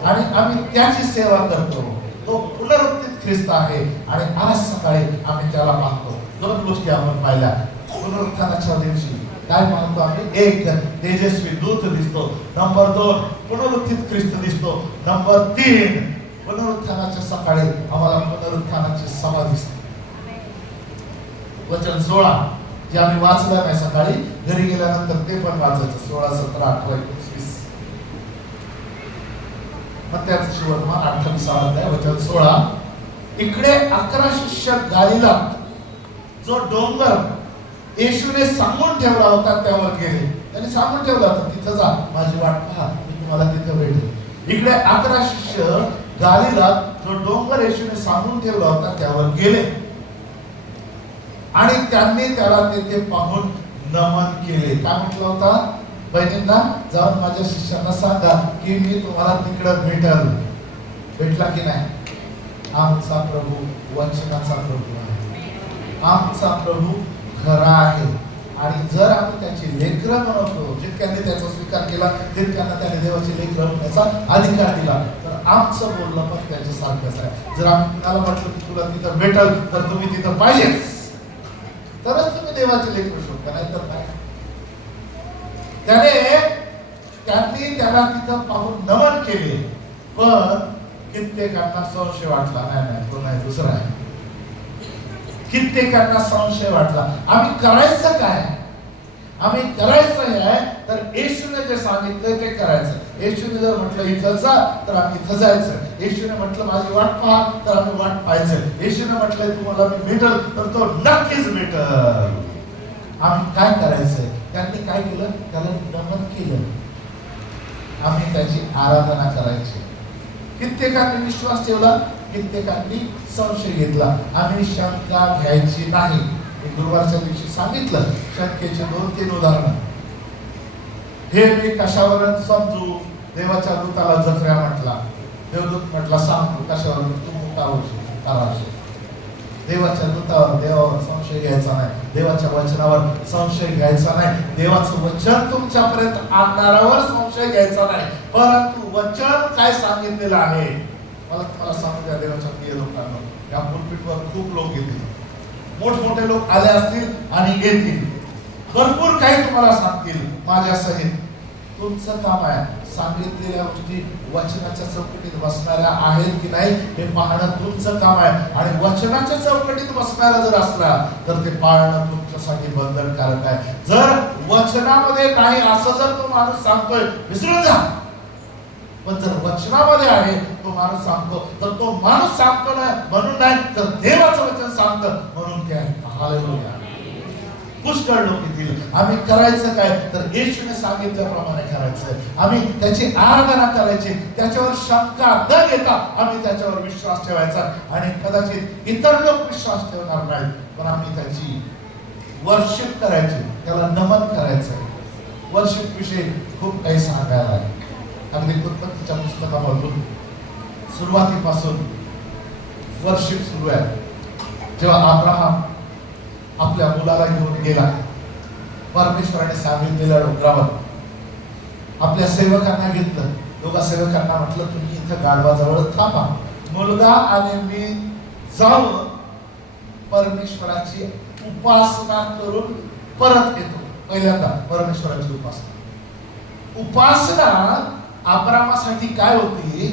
आणि आम्ही त्याची सेवा करतो. तो पुनरुत्थित ख्रिस्त आहे आणि आज सकाळी आम्ही त्याला पाहतो. दोन गोष्टी आपण पाहिल्या पुनरुत्थानाच्या दिवशी. काय पाहतो आम्ही? एक, तेजस्वी दूत दिसतो. नंबर 2, पुनरुत्थित ख्रिस्त दिसतो. नंबर 3, पुनरुत्थानाच्या सकाळी आम्हाला पुनरुत्थानाची सभा दिसते. वचन 16 जे आम्ही वाचलं नाही सकाळी, घरी गेल्यानंतर ते पण वाचायचं. 16, 17, 18, 19. मत्तयाचं सुवर्तमान 28 अध्याय वचन 16. इकडे 11 शिष्य गालिलात जो डोंगर येशूने सांगून ठेवला होता त्यावर गेले. त्यांनी सांगून ठेवला होता तिथं जा, माझी वाट पहा, मी तुम्हाला तिथं भेटेल. इकडे 11 शिष्य गालिलात जो डोंगर येशूने सांगून ठेवला होता त्यावर गेले आणि त्यांनी त्याला तिथे पाहून नमन केले. काय म्हटलं होता? बहिणींना, जाऊन माझ्या शिष्यांना सांगा की मी तुम्हाला तिकडे भेटेल. भेटला की नाही? आमचा प्रभू वचनाचा प्रभू आहे. आमचा प्रभू खरा आहे आणि जर आम्ही त्याची लेकरं म्हणतो, जितक्यांनी त्याचा स्वीकार केला तितक्यांना त्याने देवाची लेकरं होण्याचा अधिकार दिला, तर आमचं बोलणं पण त्याच्यासारखंच आहे. जर आम्ही कुणाला म्हटलं की तुला तिथं भेटल तर तुम्ही तिथं पाहिजेच, तरच तुम्ही देवाचे लेकरं शकता, नाही तर नाही. त्यांनी त्याला तिथं पाहून नमन केले, पण कित्येकांना संशय वाटला. नाही तो नाही, दुसरा आहे. कित्येकांना संशय वाटला. आम्ही करायचं काय? आम्ही करायचं आहे तर येशूने जे सांगितलं ते करायचं. येशूने जर म्हटलं इथं जा तर आम्ही इथं जायचं. येशूने म्हटलं माझी वाट पहा तर आम्ही वाट पाहायचं. येशूने म्हटलं तुम्हाला मी भेटल तर तो नक्कीच भेटल. आम्ही काय करायचंय? त्यांनी काय केलं? त्याला नमन केलं. आम्ही त्याची आराधना करायची. कित्येकांनी विश्वास ठेवला, कित्येकांनी संशय घेतला. आम्ही शंका घ्यायची नाही. मी गुरुवारच्या दिवशी सांगितलं शंकेची 2-3 उदाहरणं. हे मी कशावरून समजू? देवाच्या दूताला जत्र्या म्हटला. देवदूत म्हटला सांग तू कशावरून तू मोठा होशील कराशील. देवाच्या दूतावर देवावर संशय घ्यायचा नाही, देवाच्या वचनावर संशय घ्यायचा नाही, देवाचं वचन तुमच्यापर्यंत आणणाऱ्यावर संशय घ्यायचा नाही. परंतु वचन काय सांगितलेलं आहे मला सांगू द्या. देवाच्या प्रिय लोकांना, या पुलपिटवर खूप लोक येतील, मोठमोठे लोक आले असतील आणि येतील, भरपूर काही तुम्हाला सांगतील माझ्या सहित. तुमचं काम आहे सांगितलेल्या गोष्टी वचनाच्या चौकटीत बसणाऱ्या आहेत की नाही हे पाहणं तुमचं काम आहे. आणि वचनाच्या चौकटीत बसणारा जर असला तर ते पाळणं तुमच्यासाठी बंधनकारक आहे. जर वचनामध्ये नाही असं जर तो माणूस सांगतोय विसरून जा, पण जर वचनामध्ये आहे तो माणूस सांगतो, तर तो माणूस सांगतो ना म्हणून नाही, तर देवाचं वचन सांगतं म्हणून ते आहे. हालेलुया. पुष्कळ लोक येतील. आम्ही करायचं काय तर येशूने सांगितल्याप्रमाणे करायचं. आम्ही त्याची आराधना करायची, त्याच्यावर शंका न घेता आम्ही त्याच्यावर विश्वास ठेवायचा. आणि कदाचित इतर लोक विश्वास ठेवणार नाहीत, पण आम्ही त्याची वर्शिप करायची, त्याला नमन करायचं. वर्शिप विषयी खूप काही सांगायला आहे. अगदी उत्पत्तीच्या पुस्तकामधून सुरुवातीपासून वर्शिप सुरू आहे. जेव्हा अब्राहम आपल्या मुलाला घेऊन गेला परमेश्वराने सांगितलेल्या डोंगरावर, आपल्या सेवकांना घेतलं, दोघा सेवकांना म्हटलं तुम्ही इथं गाढवाजवळ थांबा, मुलगा आणि मी जाऊन परमेश्वराची उपासना करून परत येतो. पहिल्यांदा परमेश्वराची उपासना अब्रामासाठी काय होती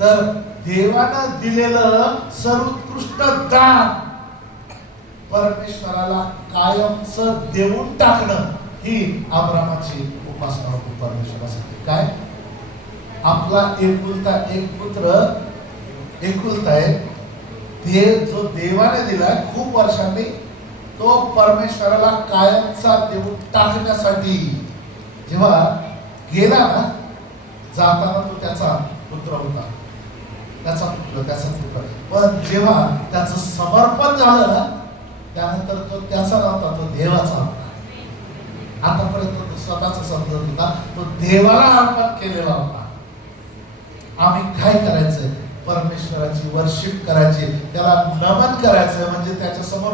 तर देवानं दिलेलं सर्वोत्कृष्ट दान परमेश्वराला कायमचं देऊन टाकणं ही अब्रामाची उपासना होती परमेश्वरासाठी. काय आपला एकुलता एक पुत्र, एकुलता एक देव जो देवाने दिलाय खूप वर्षांनी, तो परमेश्वराला कायमचा देऊन टाकण्यासाठी जेव्हा गेला ना, जाताना तो त्याचा पुत्र होता, त्याचा पुत्र. पण जेव्हा त्याचं समर्पण झालं ना, त्यानंतर तो त्याचा नव्हता, तो देवाचा होता. आतापर्यंत तो स्वतःचा समजत होता, तो देवाला अर्पण केलेला होता. आम्ही काय करायचंय? परमेश्वराची वर्शिप करायची, त्याला नमन करायचं, म्हणजे त्याच्या समोर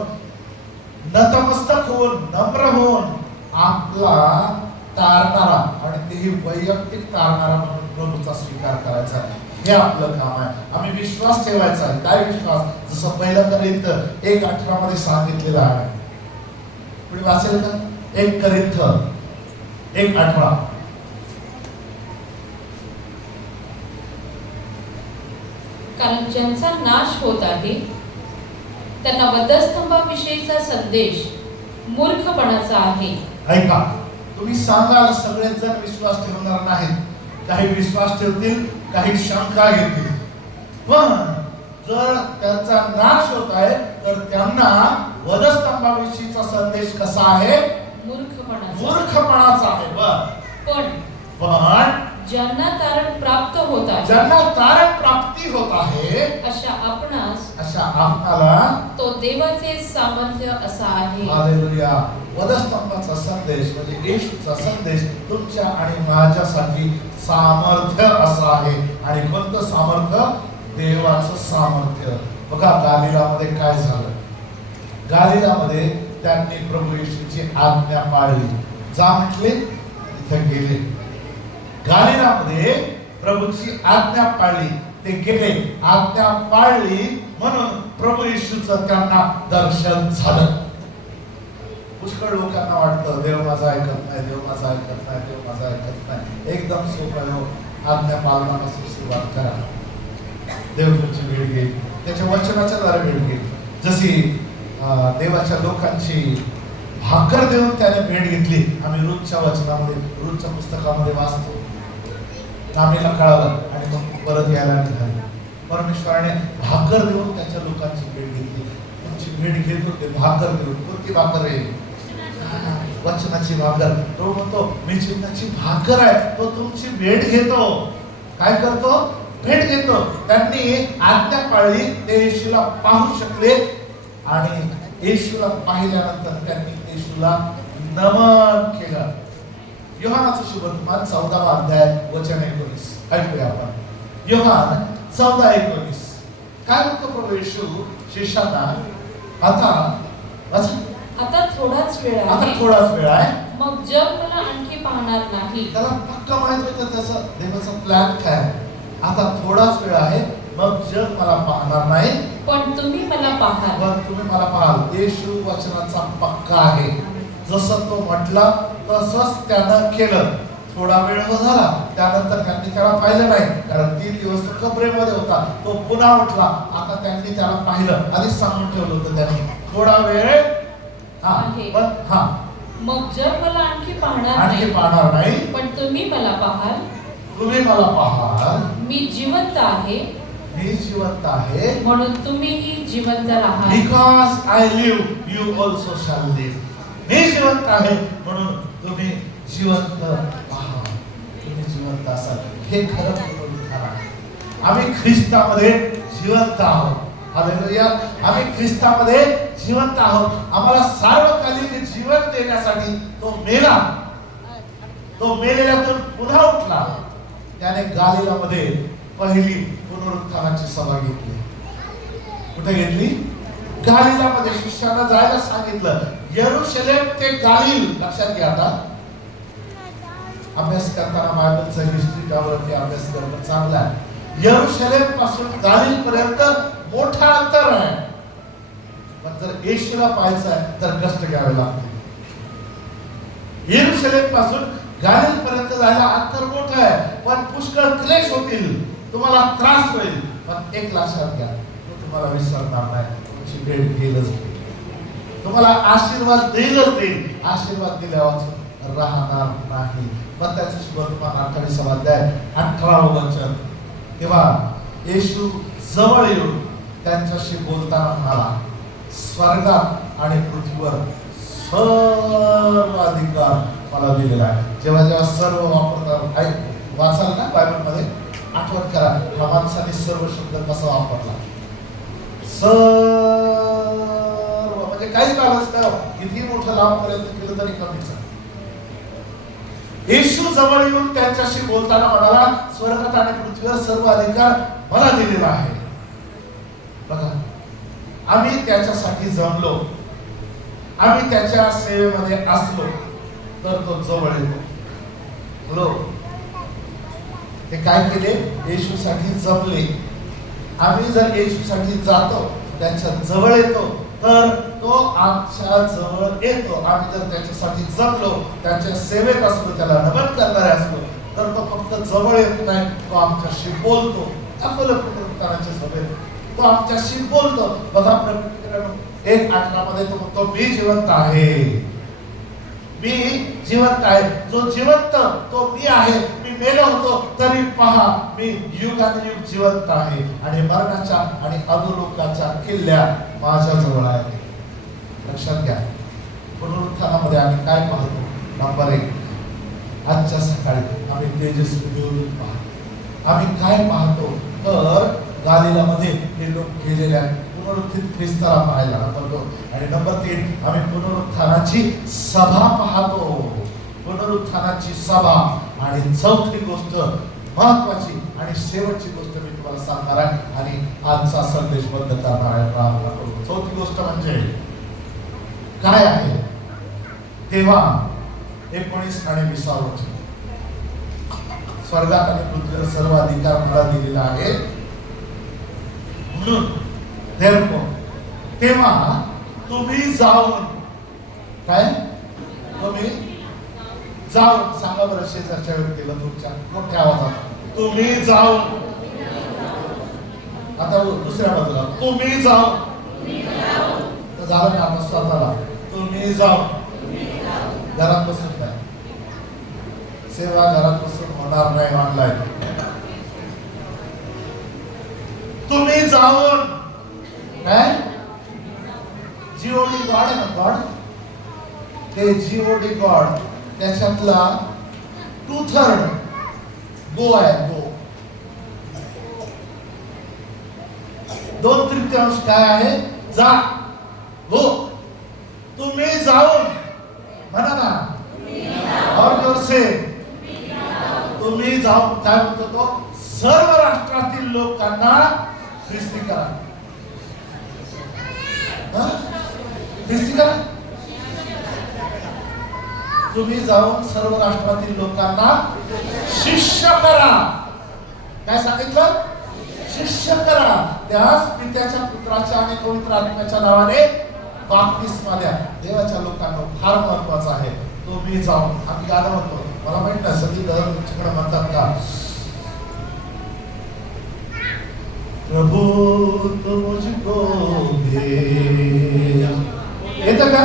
नतमस्तक होऊन नम्र होऊन आपला तारणारा आणि तेही वैयक्तिक तारणारा म्हणून प्रभूचा स्वीकार करायचा. हे आपलं काम आहे. आम्ही विश्वास ठेवायचा आहे. काय विश्वास? जसं पहिलं करिंथ 1:18 मध्ये सांगितलेलं आहे. पुढे वाचेल का? 1 करिंथ 1:18. कारण ज्यांचा नाश होत आहे त्यांना वधस्तंभाविषयीचा संदेश मूर्खपणाचा आहे. ऐका, तुम्ही सांगाल सगळेच जण विश्वास ठेवणार नाहीत, काही विश्वास ठेवतील, काही शंका घेतील. पण जर त्यांचा नाश होत आहे तर त्यांना वधस्तंभाविषयीचा संदेश कसा आहे? मूर्खपणाचा आहे. पण ज्यांना तारण प्राप्त होत आहे, ज्यांना तारण प्राप्ती होत आहे, अशा आपणाला तो देवाचे सामर्थ्य असा आहे. हालेलुया. वधस्तंभाचा संदेश म्हणजे येशूचा संदेश तुमच्या आणि माझ्यासाठी सामर्थ्य असं आहे. आणि कोणतं सामर्थ्य? देवाचं सामर्थ्य. बघा गालिलामध्ये काय झालं. गालिलामध्ये त्यांनी प्रभू येशूची आज्ञा पाळली. जा म्हटले, तिथे गेले. गालिलामध्ये प्रभूची आज्ञा पाळली, ते गेले. आज्ञा पाळली म्हणून प्रभू येशूचं त्यांना दर्शन झालं. पुष्कळ लोकांना वाटतं देव माझा ऐकत नाही, देव माझा ऐकत नाही, देव माझा ऐकत नाही. एकदम सोपं आहे. आज्ञा पालनापासून सुरुवात करा. देव तुमची भेट घेईल, त्याच्या वचनाच्या द्वारे भेट घेईल. जशी देवाच्या लोकांची भाकर देऊन त्याने भेट घेतली. आम्ही रूतच्या वचनामध्ये, रूतच्या पुस्तकामध्ये वाचतो. आम्हीला कळालं आणि मग परत यायला निघाले. परमेश्वराने भाकर देऊन त्याच्या लोकांची भेट घेतली. तुमची भेट घेत होते भाकर देऊन. कोणती भाकर आहे? वचनाची भाकर. तो म्हणतो मी जीवनाची भाकर आहे, तो तुमची भेट घेतो. काय करतो? भेट घेतो. त्यांनी आज्ञा पाळली, ते येशूला पाहू शकले आणि येशूला पाहिल्यानंतर त्यांनी येशूला नमन केलं. योहानाचं शुभवर्तमान 14वा अध्याय वचन 19 ऐकूया आपण. योहान 14:19 काय म्हणतो प्रभू येशू शिष्यांना? आता थोडाच वेळ आता आहे, थोडाच वेळ आहे, मग जग मला आणखी पाहणार नाही. त्याला पक्का माहित होतं त्याचा देवाचा प्लॅन काय आहे. आता थोडाच वेळ आहे, मग जग मला पाहणार नाही, पण तुम्ही मला पाहाल. पण तुम्ही मला पाहाल. येशू वचनाचा पक्का आहे. जसं तो म्हटला तसंच त्यानं केलं. थोडा वेळ झाला, त्यानंतर त्यांनी त्याला पाहिलं नाही, कारण 3 दिवस तो कबरेमध्ये होता. तो पुन्हा उठला. आता त्यांनी त्याला पाहिलं. आधीच सांगून ठेवलं होतं त्यांनी थोडा वेळ आहे. पण मग जग मला आणखी पाहणार आणखी नाही, पाहणार नाही, पण तुम्ही मला पाहाल. तुम्ही मला पाहाल. मी जिवंत आहे, मी जिवंत आहे, म्हणून तुम्हीही जिवंत राहा. because I live, you also shall live. मी जिवंत आहे म्हणून तुम्ही जिवंत आहात. तुम्ही जिवंत असाल. हे खरं पुनरुत्थान आहे. आम्ही ख्रिस्तामध्ये जिवंत आहोत. हालेलुया. आम्ही ख्रिस्तामध्ये जिवंत आहोत. आम्हाला सार्वकालिक जीवन देण्यासाठी तो मेला. तो मेलेल्यातून पुन्हा उठला. त्याने गालिलामध्ये पहिली पुनरुत्थानाची सभा घेतली. कुठे घेतली? गालिलामध्ये. शिष्यांना जायला सांगितलं. यरूशलेम ते गालिल. लक्षात घ्या. आता अभ्यास करताना बायबलचा हिस्ट्री त्यावरती अभ्यास करणं चांगला आहे. यरूशलेम पासून गालिल पर्यंत मोठा अंतर आहे. पण जर येशूला पाहायचं आहे तर कष्ट घ्यावे लागते. यरूशलेम पासून गालिल पर्यंत जायला अंतर मोठं आहे, पण पुष्कळ क्लेश होतील. तुम्हाला त्रास होईल. पण एक लक्षात घ्या, तो तुम्हाला विसरणार नाही. तुमची भेट घेईलच. तुम्हाला आशीर्वाद देईलच देईल. आशीर्वाद दिल्यावर राहणार नाही. पण त्याचं शुभवर्तमान 28वा अध्याय 18वे वचन. तेव्हा येशू जवळ येऊन त्यांच्याशी बोलताना म्हणाला, स्वर्गात आणि पृथ्वीवर सर्व अधिकार मला दिलेला आहे. जेव्हा जेव्हा सर्व वापरतात वाचाल ना बायबलमध्ये, आठवण करा हा माणसाने सर्व शब्द कसा वापरला. सर्व म्हणजे काहीच बॅलन्स नाही. किती मोठं लांबपर्यंत केलं तरी कमीच आहे. येशू जवळ येऊन त्यांच्याशी बोलताना म्हणाला, स्वर्गात आणि पृथ्वीवर सर्व अधिकार मला दिलेला आहे. बघा, आम्ही त्याच्यासाठी जमलो, आम्ही त्याच्या सेवेमध्ये असलो तर तो जवळ येतो. ते काय केले? येशूसाठी जमले. आम्ही जर येशूसाठी जातो, त्याच्या जवळ येतो, तर तो आमच्या जवळ येतो. आम्ही जर त्याच्यासाठी जमलो, त्याच्या सेवेत असलो, त्याला नमन करणारे असलो, तर तो फक्त जवळ येत नाही, तो आमच्याशी बोलतो. दाखवलं पुनरुत्थानाच्या सभेत, तो आमच्याशी बोलतो. बघा प्रकटीकरण 1:18 मध्ये तो म्हणतो, मी जिवंत आहे. मी जिवंत आहे. जो जिवंत तो मी आहे. मी मेलो होतो तरी पहा, मी युगानुयुग जिवंत आहे. आणि मरणाच्या आणि अधोलोकाच्या किल्ल्या माझ्या जवळ आहेत. लक्षात घ्या, पुनरुत्थानामध्ये आम्ही काय पाहतो? नंबर 1, आजच्या सकाळी आम्ही तेजस्वी देवदूत पाहतो. आम्ही काय पाहतो? तर गालिलामध्ये हे लोक गेलेले आहेत पुनरुत्थित ख्रिस्ताला पाहायला. नंबर 2 आणि नंबर 3 आम्ही पुनरुत्थानाची सभा पाहतो. पुनरुत्थानाची सभा. आणि चौथी गोष्ट महत्वाची आणि शेवटची गोष्ट मी तुम्हाला सांगणार आहे आणि आजचा संदेश बंद करणार आहे. चौथी गोष्ट म्हणजे काय आहे? तेव्हा 19 आणि 20 वचन. स्वर्गात आणि पृथ्वीवर सर्व अधिकार मला दिलेला आहे. म्हणून तेव्हा तुम्ही जाऊन काय? तुम्ही जाऊन सांगा बरं शेजारच्या व्यक्तीला तुमच्या मोठ्या आवाजात, तुम्ही जाऊन. आता दुसऱ्या बाजूला तुम्ही जाऊन. तर झालं ना? आता स्वतःला तुम्ही जाऊन. घरात बसून नाही. सेवा घरात बसून होणार नाही. ऑनलाईन तुम्ही जाऊन काय? जीओडी गॉड आहे ना, गॉड. ते जीओडी गॉड त्याच्यातला 2/3 गो आहे. गो 2/3 काय आहे? जा. हो, तुम्ही जाऊन. म्हणा ना, और जोर से जाऊन काय म्हणतो तो, सर्व राष्ट्रातील लोकांना ख्रिस्ती करा. ख्रिस्ती करा. तुम्ही जाऊन सर्व राष्ट्रातील लोकांना शिष्य करा. काय सांगितलं? शिष्य करा. त्यास पित्याच्या, पुत्राच्या आणि पवित्र आत्म्याच्या नावाने बाप्तिस्मा द्या. देवाच्या लोकांना फार महत्वाचं आहे. तुम्ही जाऊन, आम्ही गाणं म्हणतो, मला माहित नाही सगळी तुमच्याकडे म्हणतात का, प्रभु तो मुझको दे, येतं का?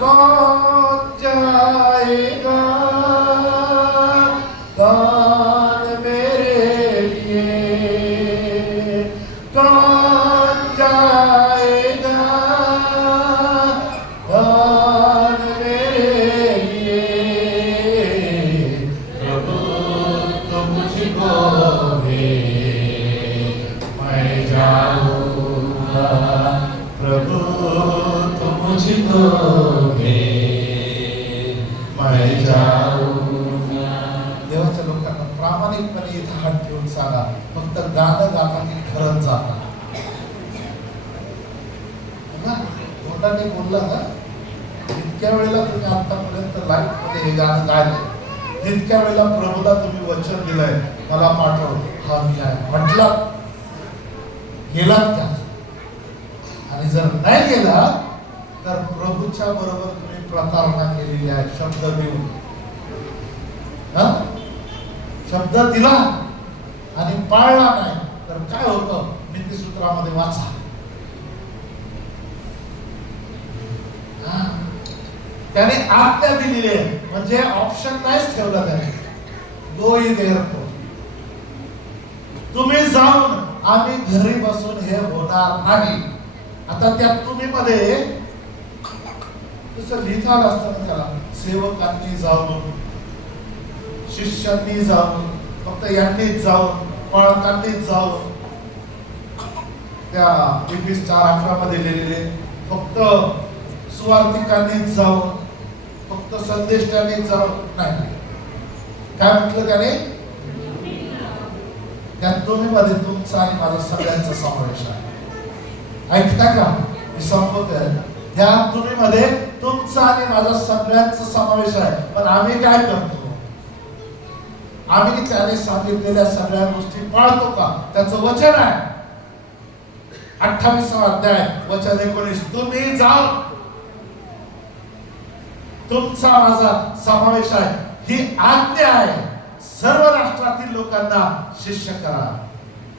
कौन जाएगा कौन मेरे लिए, कौन जाएगा कौन मेरे लिए, प्रभु तो मुझको दे मैं जाऊंगा, प्रभु तो मुझको दे मैं जाऊंगा. देवाच्या लोकांना प्रामाणिकपणे इथं हात ठेवून सांगा, फक्त गाणं गाता की खरंच जाता. तोंडाने बोलला ना, इतक्या वेळेला तुम्ही आतापर्यंत लाईव्ह मध्ये हे गाणं गायलं, तितक्या वेळेला प्रभूला तुम्ही वचन दिलंय, मला पाठव, हा मी आहे म्हटला, गेलात का? आणि जर नाही गेला तर प्रभूच्या बरोबर तुम्ही प्रतारणा केलेली आहे. शब्द देऊन, शब्द दिला आणि पाळला नाही तर काय होतं? नीतिसूत्रामध्ये वाचा. त्याने आज्ञा दिलेली आहे, म्हणजे ऑप्शन नाहीच ठेवला त्याने. गो ये देअरफॉर. तुम्ही जाऊन, आम्ही घरी बसून हे होणार नाही. आता त्या तुम्ही मध्ये तसं लिहिता आलं असतं ना त्याला, सेवकांनी जाऊन, शिष्यांनी जाऊन, फक्त यांनीच जाऊन, पाळकांनीच जाऊन. त्या Efes 4:11 मध्ये लिहिलेले, फक्त सुवार्तिकांनीच जाऊन, फक्त संदेष्टांनीच जाऊन नाही. काय म्हटलं त्याने? त्या दोन्ही मध्ये तुमचा आणि माझा सगळ्यांचा समावेश आहे. ऐकता का? मी संपवतोय. त्या दोन्ही मध्ये तुमचा आणि माझा सगळ्यांचा समावेश आहे. पण आम्ही काय करतो? आम्ही त्याने सांगितलेल्या सगळ्या गोष्टी पाळतो का? त्याचं वचन आहे 28वा अध्याय वचन 19, तुम्ही जाओ, तुमचा माझा समावेश आहे. ही आज्ञा आहे. सर्व राष्ट्रातील लोकांना शिष्य करा.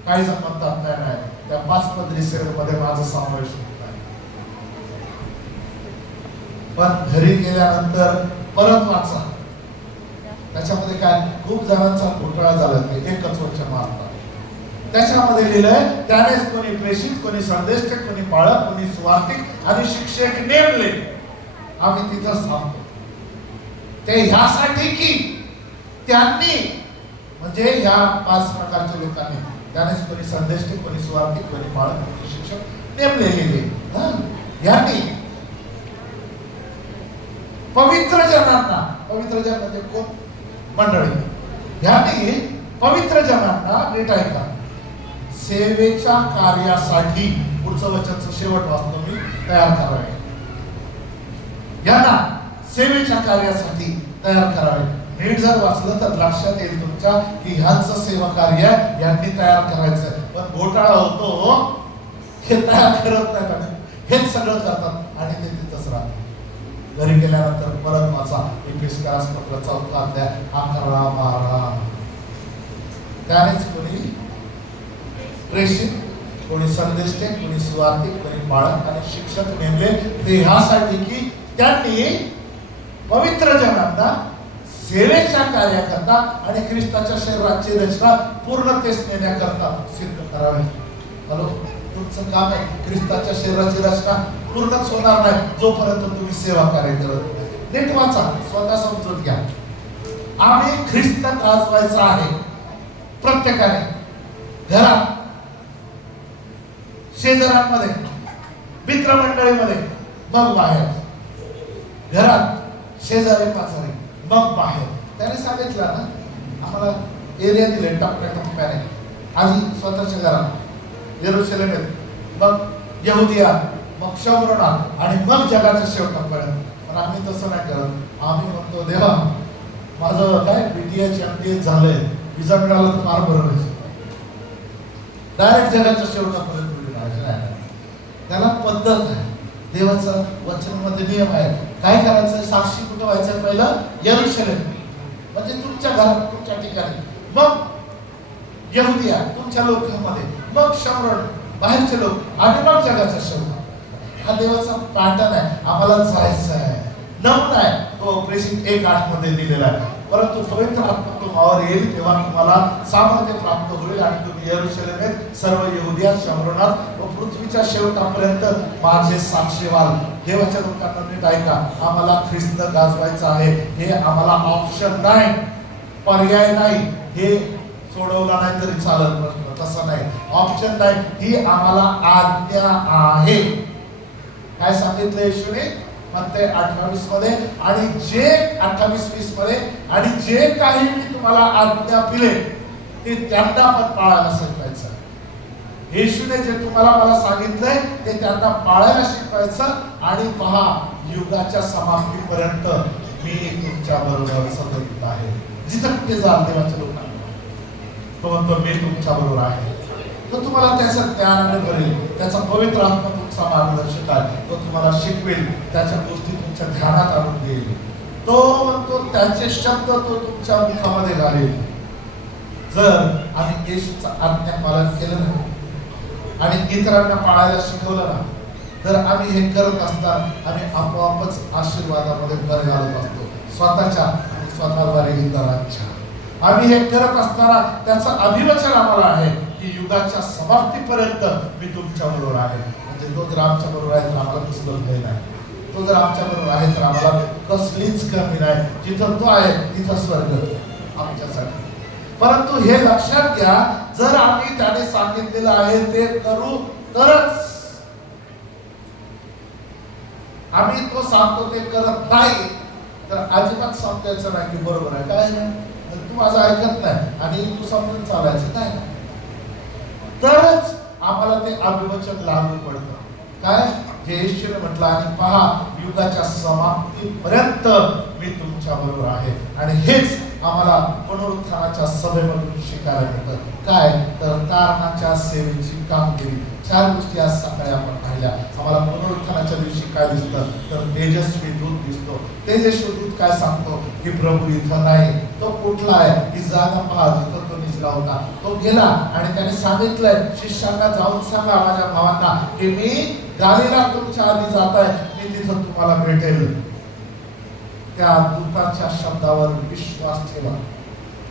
काही जण म्हणतात नाही, त्या 5 पदरी सेवेमध्ये माझा समावेश होत नाही. पण घरी गेल्यानंतर परत वाचा. त्याच्यामध्ये काय, खूप जणांचा घोटाळा झाला, ते एकच वचन मारतात. त्याच्यामध्ये लिहिलंय, त्यानेच कोणी प्रेषित, कोणी संदेष्ट, कोणी पाळक, कोणी सुवार्तिक आणि शिक्षक नेमले. आम्ही तिथं सांगतो ते ह्यासाठी की त्यांनी, म्हणजे ह्या 5 प्रकारच्या लोकांनी, त्यानेच कोणी संदेष्ट, कोणी सुवार्तिक, कोणी पाळक, कोणी शिक्षक नेमलेले. यांनी पवित्र जनांना, पवित्र जन म्हणजे कोण? मंडळी. यांनी पवित्र जनांना, नीट ऐका, सेवेच्या कार्यासाठी, पुढचं वचनचं शेवट वाचतो मी, तयार करावे. यांना सेवेच्या कार्यासाठी तयार करावे. नीट जर वाचलं तर लक्षात येईल तुमच्या की ह्यांचं सेवा कार्य यांनी तयार करायचं. पण घोटाळा होतो, हे तयार करत नाही, हेच सगळं करतात आणि ते तिथंच राहतात. घरी गेल्यानंतर परत वाचा एफेसकारास पत्र 4 अध्याय 11-12. त्यानेच कोणी प्रेषित, कोणी संदेष्टे, कोणी सुवार्तिक, कोणी पाळक आणि शिक्षक नेमले, ते ह्यासाठी की त्यांनी पवित्र जनांना सेवेच्या कार्याकरता आणि ख्रिस्ताच्या शरीराची रचना पूर्णतेस नेण्याकरता सिद्ध करावे. हॅलो, तुमचं काम आहे ख्रिस्ताच्या शरीराची रचना पूर्णच होणार नाही जोपर्यंत तुम्ही सेवा कार्य करत नाही. नीट वाचा, स्वतः समजून घ्या. आम्ही ख्रिस्त गाजवायचा आहे. प्रत्येकाने घरात, शेजाऱ्यांमध्ये, मित्रमंडळीमध्ये, मग बाहेर. घरात, शेजारी पाजारी, मग बाहेर. त्याने सांगितलं ना, आम्हाला एरिया दिले टप्प्याटप्प्याने. आधी स्वतःच्या घरात येरुशलेमेत, मग यहुदिया, मग शमरोना आणि मग जगाच्या शेवटापर्यंत. पण आम्ही तसं नाही करत. आम्ही म्हणतो देवा माझं काय BTH MTH झालंय, विजा मिळाला तर फार बरं होईल. डायरेक्ट जगाच्या शेवटापर्यंत उडी मारायची नाही. त्याला पद्धत आहे. देवाचं वचनामध्ये नियम आहे. काय करायचं? साक्षी कुठं व्हायचं? पहिलं यरुशलेम, म्हणजे तुमच्या घरात, तुमच्या ठिकाणी, मग यहुदिया तुमच्या लोकांमध्ये, मग शमरोन बाहेरचे लोक आणि मग जगाच्या शेवट. हा देवाचा पॅटर्न आहे. आम्हाला जायचं आहे. नमुना आहे तो प्रेषित 1:8 मध्ये दिलेला आहे. परंतु पवित्र आत्मा तुम्हावर येईल तेव्हा तुम्हाला सामर्थ्य प्राप्त होईल आणि तुम्ही यरुशलेमेत, सर्व यहुदिया, शमरोनात व पृथ्वीच्या शेवटापर्यंत माझे साक्षी व्हाल. देवाच्या लोकांना नीट ऐका. आम्हाला ख्रिस्त गाजवायचं आहे. हे आम्हाला ऑप्शन नाही, पर्याय नाही. हे सोडवला नाही तरी चालत, प्रश्न तसं नाही. ऑप्शन नाही, ही आम्हाला आज्ञा आहे. काय सांगितलं येशूने मत्ते 28 मध्ये? आणि जे 28:20 मध्ये, आणि जे काही मी तुम्हाला आज्ञा दिले ते त्यांना पण पाळायला शिकवायचं. येशूने जे तुम्हाला मला सांगितलंय ते त्यांना पाळायला शिकवायचं. आणि पहा, युगाच्या समाप्तीपर्यंत मी तुमच्या बरोबर सतत आहे. जिथं कुठे जाल देवाच्या लोकांना तो म्हणतो मी तुमच्या बरोबर आहे. तो तुम्हाला त्याचं ज्ञानाने भरेल. त्याचा पवित्र आत्मा तुमचा मार्गदर्शक आहे. तो तुम्हाला शिकवेल, त्याच्या गोष्टी तुमच्या ध्यानात आणून देईल. तो म्हणतो त्याचे शब्द तो तुमच्या मुखामध्ये घालेल. जर आम्ही येशूचं आज्ञा पालन केलं ना आणि इतरांना पाळायला शिकवलं ना, तर आम्ही हे करत असताना आम्ही आपोआपच आशीर्वादामध्ये भर घालत असतो, स्वतःच्या आणि स्वतःद्वारे इतरांच्या. आम्ही हे करत असताना त्याचं अभिवचन आम्हाला आहे की युगाच्या समाप्तीपर्यंत मी तुमच्या बरोबर आहे. म्हणजे तो जर आमच्या बरोबर आहे तर आम्हाला कसलं भय नाही. तो जर आमच्या बरोबर आहे तर आम्हाला कसलीच कमी नाही. जिथं तो आहे तिथं स्वर्ग आमच्यासाठी. परंतु हे लक्षात घ्या, जर आम्ही त्याने सांगितलेलं आहे ते करू तरच. आम्ही तो सांगतो ते करत नाही तर अजिबात समजायचं नाही की बरोबर आहे. काय नाही, तू माझं ऐकत नाही आणि तू समजून चालायचं नाही, तरच आम्हाला ते अभिवचन लागू पडतं. काय जे येशूने म्हटलं, आणि पहा युगाच्या समाप्तीपर्यंत मी तुमच्या बरोबर आहे. आणि हेच आम्हाला पुनरुत्थानाच्या सभेमधून शिकायला मिळतं. काय तर तारणाच्या सेवेची कामगिरी. 4 गोष्टी आज सकाळी आपण पाहिल्या. आम्हाला पुनरुत्थानाच्या दिवशी काय दिसतं तर तेजस्वी दूत दिसतो. तेजस्वी दूत काय सांगतो की प्रभू इथं नाही. तो कुठला आहे? ही जागा पहा जिथं तो निजला होता. तो गेला आणि त्याने सांगितलंय शिष्यांना, जाऊन सांगा माझ्या भावांना की मी गालीला तुमच्या आधी जात आहे, मी तिथं तुम्हाला भेटेल. त्या दूताच्या शब्दावर विश्वास ठेवा.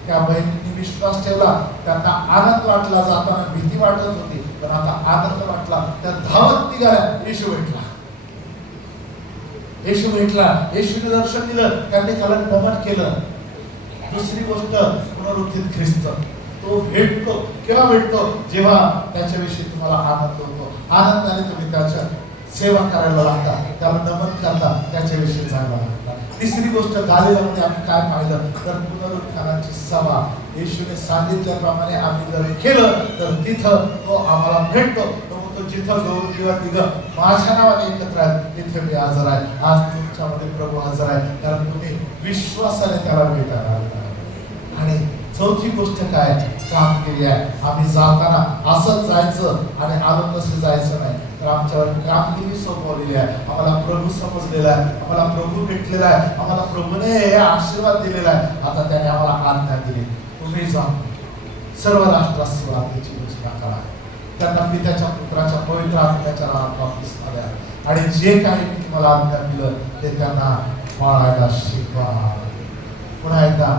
त्या बहिणींनी विश्वास ठेवला. त्यांना आनंद वाटला. जाताना भीती वाटत होती पण आता आनंद वाटला. त्या धावत निघाल्या. येशू भेटला. येशू भेटला. येशूने दर्शन दिलं. त्यांनी त्याला नमन केलं. दुसरी गोष्ट, पुनरुत्थित ख्रिस्त तो भेटतो. केव्हा भेटतो? जेव्हा त्याच्याविषयी तुम्हाला आनंद होतो. आनंदाने तुम्ही त्याच्या सेवा करायला लागता, त्याला नमन करता, त्याच्याविषयी जायला लागता. तिसरी गोष्ट, गालिलामध्ये आम्ही काय पाहिलं तर पुनरुत्थानाची सभा. येशूने सांगितल्याप्रमाणे आम्ही जर केलं तर तिथं तो आम्हाला भेटतो. तो म्हणतो जिथं 2 किंवा 3 माझ्या नावाने एकत्र आहेत तिथे मी हजर आहे. आज तुमच्यामध्ये प्रभू हजर आहे कारण तुम्ही विश्वासाने त्याला भेटायला आला. आणि चौथी गोष्ट काय? कामगिरी आहे. आम्ही जाताना असंच जायचं आणि आलो तसं जायचं नाही, तर आमच्यावर कामगिरी सोपवलेली आहे. आम्हाला प्रभू समजलेला आहे, आम्हाला प्रभू भेटलेला आहे, आम्हाला प्रभूने आशीर्वाद दिलेला आहे. आता त्याने आम्हाला आज्ञा दिली, तुम्ही जा सर्व राष्ट्रात सुवार्तेची घोषणा करा. त्यांना पित्याच्या पुत्राच्या पवित्र आत्म्याच्या नावात बाप्तिस्मा द्या आणि जे काही मी तुम्हाला आज्ञा दिलं ते त्यांना पाळायला शिकवा. पुन्हा एकदा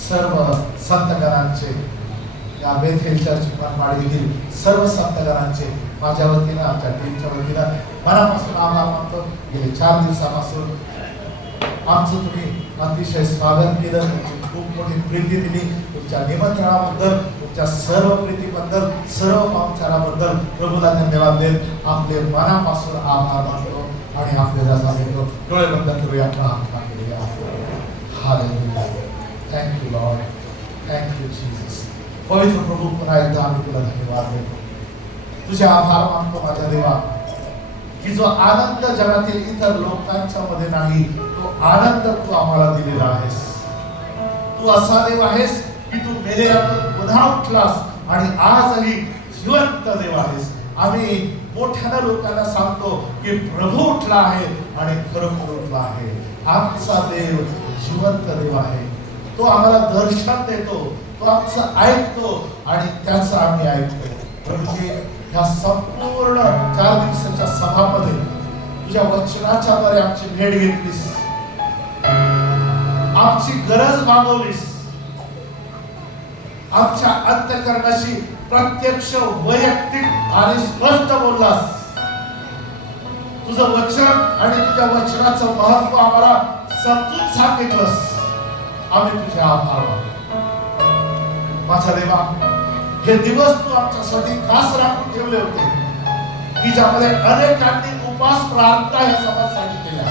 सर्व संतगणांचे, या बेथेल चर्च मनमाडीतील सर्व संतगणांचे माझ्या वतीनं, आमच्या टीमच्या वतीनं मनापासून आभार मानतो. गेले 4 दिवसापासून आमचं तुम्ही अतिशय स्वागत केलं, तुमची खूप मोठी प्रीती दिली. तुमच्या निमंत्रणाबद्दल, तुमच्या सर्व प्रीतीबद्दल, सर्व पाहुणचाराबद्दल प्रभूला धन्यवाद देत आपले मनापासून आभार मानतो आणि आपल्याला सांगतो. डोळे बंद करूया, प्रार्थना करूया. Hallelujah. Thank you Lord. Thank you Jesus. पवित्र प्रभू, पुन्हा एकदा आम्ही तुला धन्यवाद देतो. तुझे आभार मानतो माझ्या देवा, की जो आनंद जगातील इतर लोकांच्या मध्ये नाही, तो आनंद तू आम्हाला दिलेला आहेस. तू असा देव आहेस की तू मेलेल्यातून पुन्हा उठलास आणि आजही जिवंत देव आहेस. आम्ही मोठ्याने लोकांना सांगतो की प्रभू उठला आहे आणि खरोखर उठला आहे. आमचा देव जिवंत देव आहे. तो आम्हाला दर्शन देतो, तो आमचं ऐकतो आणि त्याचं आम्ही ऐकतो. प्रभूजी, ह्या संपूर्ण 4 दिवसाच्या सभामध्ये तुझ्या वचनाच्या द्वारे आमची भेट घेतलीस, आमची गरज भागवलीस, आमच्या अंतःकरणाशी प्रत्यक्ष, वैयक्तिक आणि स्पष्ट बोललास. तुझं वचन आणि तुझ्या वचनाचं महत्व आम्हाला समजून सांगितलंस. आम्ही तुझे आभार मानतो. माझा देवा, हे दिवस तू आमच्यासाठी खास राखून ठेवले होते, की ज्यामध्ये अनेकांनी उपास प्रार्थना या समाजासाठी केल्या.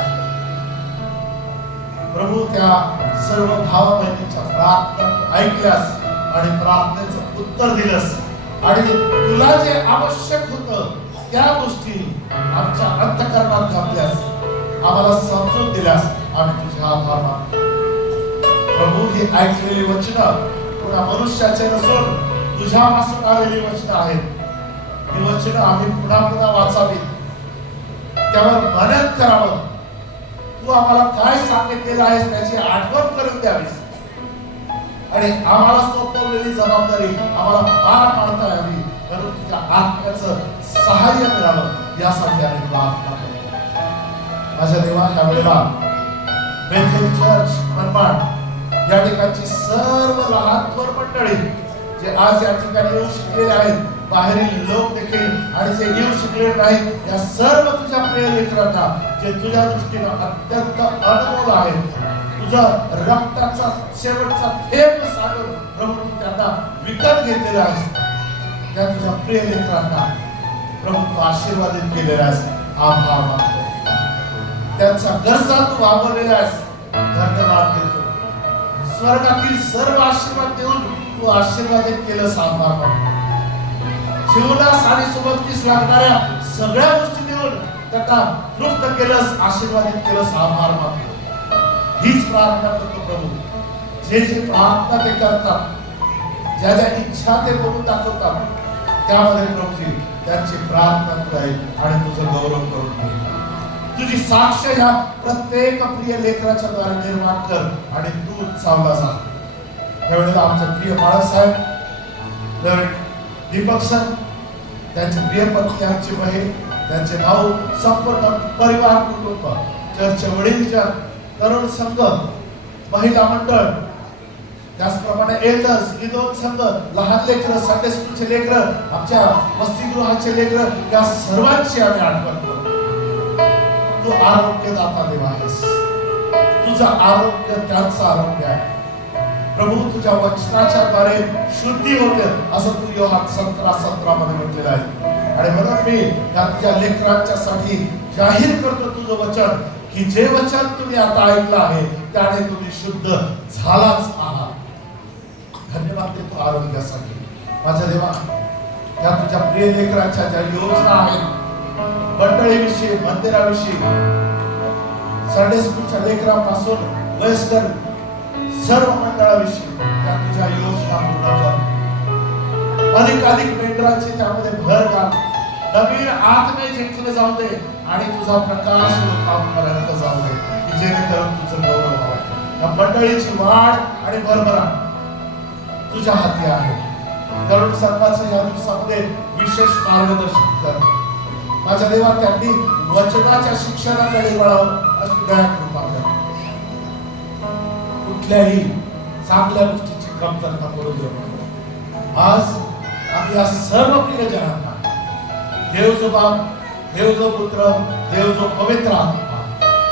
प्रभू, त्या सर्व भाव बहिणींच्या प्रार्थना ऐकल्यास आणि प्रार्थनेचं उत्तर दिलंस आणि तुला जे आवश्यक होतं त्या गोष्टी आमच्या अंतःकरणात घातल्यास, आम्हाला समजून दिल्यास आम्ही तुझे आभार मानतो. प्रभू, ही ऐकलेली वचनं पुन्हा मनुष्याचे नसून तुझ्यापासून आलेली वचनं आहेत. ही वचनं आम्ही पुन्हा पुन्हा वाचावी, त्यावर मनन करावं. तू आम्हाला काय सांगितलेलं आहेस त्याची आठवण करून द्यावीस आणि आम्हाला सोपवलेली जबाबदारी आम्हाला पार पाडता यावी, म्हणून तुझ्या आत्म्याचं सहाय्य मिळावं यासाठी आम्ही प्रार्थना करतो. माझ्या देवा, ह्या वेळेला बेथेल चर्च मनमाड या ठिकाणची सर्व लहान थोर मंडळी जे आज या ठिकाणी येऊ शिकलेले आहेत, बाहेरील लोक देखील आणि जे येऊ शिकलेले नाहीत, या सर्व तुझ्या प्रिय लेकरांना जे तुझ्या दृष्टीनं अत्यंत अनमोल आहेत, तुझा रक्ताचा शेवटचा थेंब सांगून प्रभू तू त्यांना विकत घेतलेला आहेस, त्या तुझ्या प्रिय लेकरांना प्रभू तू आशीर्वादित केलेला आहेस. आभार मानतो. त्यांचा गरजा तू वागवलेला आहेस. धन्यवाद देतो. स्वर्गातील सर्व आशीर्वाद देऊन तू आशीर्वादित केलं. आभार मानतो. जीवनास आणि सोबतीस लागणाऱ्या सगळ्या गोष्टी देऊन त्यांना तृप्त केलंस, आशीर्वादित केलंस. आभार मानतो. हीच प्रार्थना करतो प्रभू. जे जे प्रार्थना ते करतात, ज्या ज्या इच्छा ते बघून दाखवतात, त्यामध्ये प्रभूजी त्यांची प्रार्थना तू ऐक आणि तुझं गौरव करून घे. तुझी साक्ष ह्या प्रत्येक प्रिय लेकराच्या द्वारे निर्माण कर आणि तू चावला जा. यावेळेला आमच्या प्रिय बाळासाहेब दीपक सर, त्यांचे प्रिय पत्नी, त्यांची बहीण, त्यांचे भाऊ, संपूर्ण परिवार, कुटुंब, चर्च वडीलजन, तरुण संघ, महिला मंडळ, त्याचप्रमाणे एल्डर्स, विधवा संघ, लहान लेकरं, संडे स्कूलचे लेकरं, आमच्या वसतिगृहाचे लेकरं, या सर्वांची आम्ही आठवण करतो. तू आरोग्यदाता देव आहेस. तुझं आरोग्य त्यांचं आरोग्य आहे. प्रभू, तुझ्या वचनाच्या द्वारे शुद्धी होते असं तू योहान 17:17 मध्ये म्हटलेलं आहे. आणि म्हणून मी या तुझ्या लेकरांच्यासाठी जाहीर करतो तुझं वचन, की जे वचन तुम्ही आता ऐकलं आहे त्याने तुम्ही शुद्ध झालाच आहात. धन्यवाद देतो आरोग्यासाठी. माझ्या देवा, या तुझ्या प्रिय लेकरांच्या ज्या योजना आहेत, मंडळीविषयी, मंदिराविषयी, संडे स्कूलच्या लेकरांपासून वयस्कर सर्व मंडळाविषयी त्या तुझ्या योजना पूर्ण कर. अधिक मेंढरांची त्यामध्ये भर घाल. नवीन आत्मे जिंकले जाऊ दे आणि तुझा प्रकाश लोकांपर्यंत जाऊ दे, की जेणेकरून तुझं गौरव व्हावं. या मंडळीची वाढ आणि भरभराट तुझ्या हाती आहे. तरुण संघाचं या दिवसामध्ये विशेष मार्गदर्शन कर. माझ्या देवा, त्यांनी वचनाच्या शिक्षणाकडे वळावं अशी दया कृपा कर. कुठल्याही चांगल्या गोष्टीची कमतरता पडू देऊ नको. आज आम्ही या सर्व प्रियजनांना देव जो बाप, देव जो पुत्र, देव जो पवित्र आत्मा,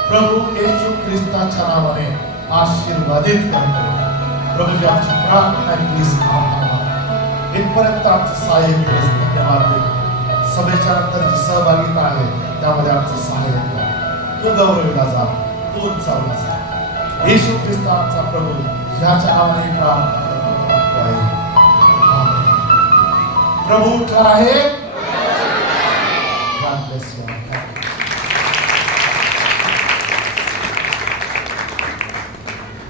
प्रभू येशू ख्रिस्ताच्या नावाने आशीर्वादित करतो. प्रभूजी, आमची प्रार्थना केलीस. इथपर्यंत आमचं सहाय्य केलंस. धन्यवाद देतो. सभेच्या नंतर जी सहभागिता आहे त्यामध्ये आमचं सहाय्य कर. तू गौरवला जा, तू उंचावला जा. येशू ख्रिस्त आमचा प्रभू, ह्याच्या नावाने प्रार्थना करतो. प्रभू उठणार आहे. God bless you.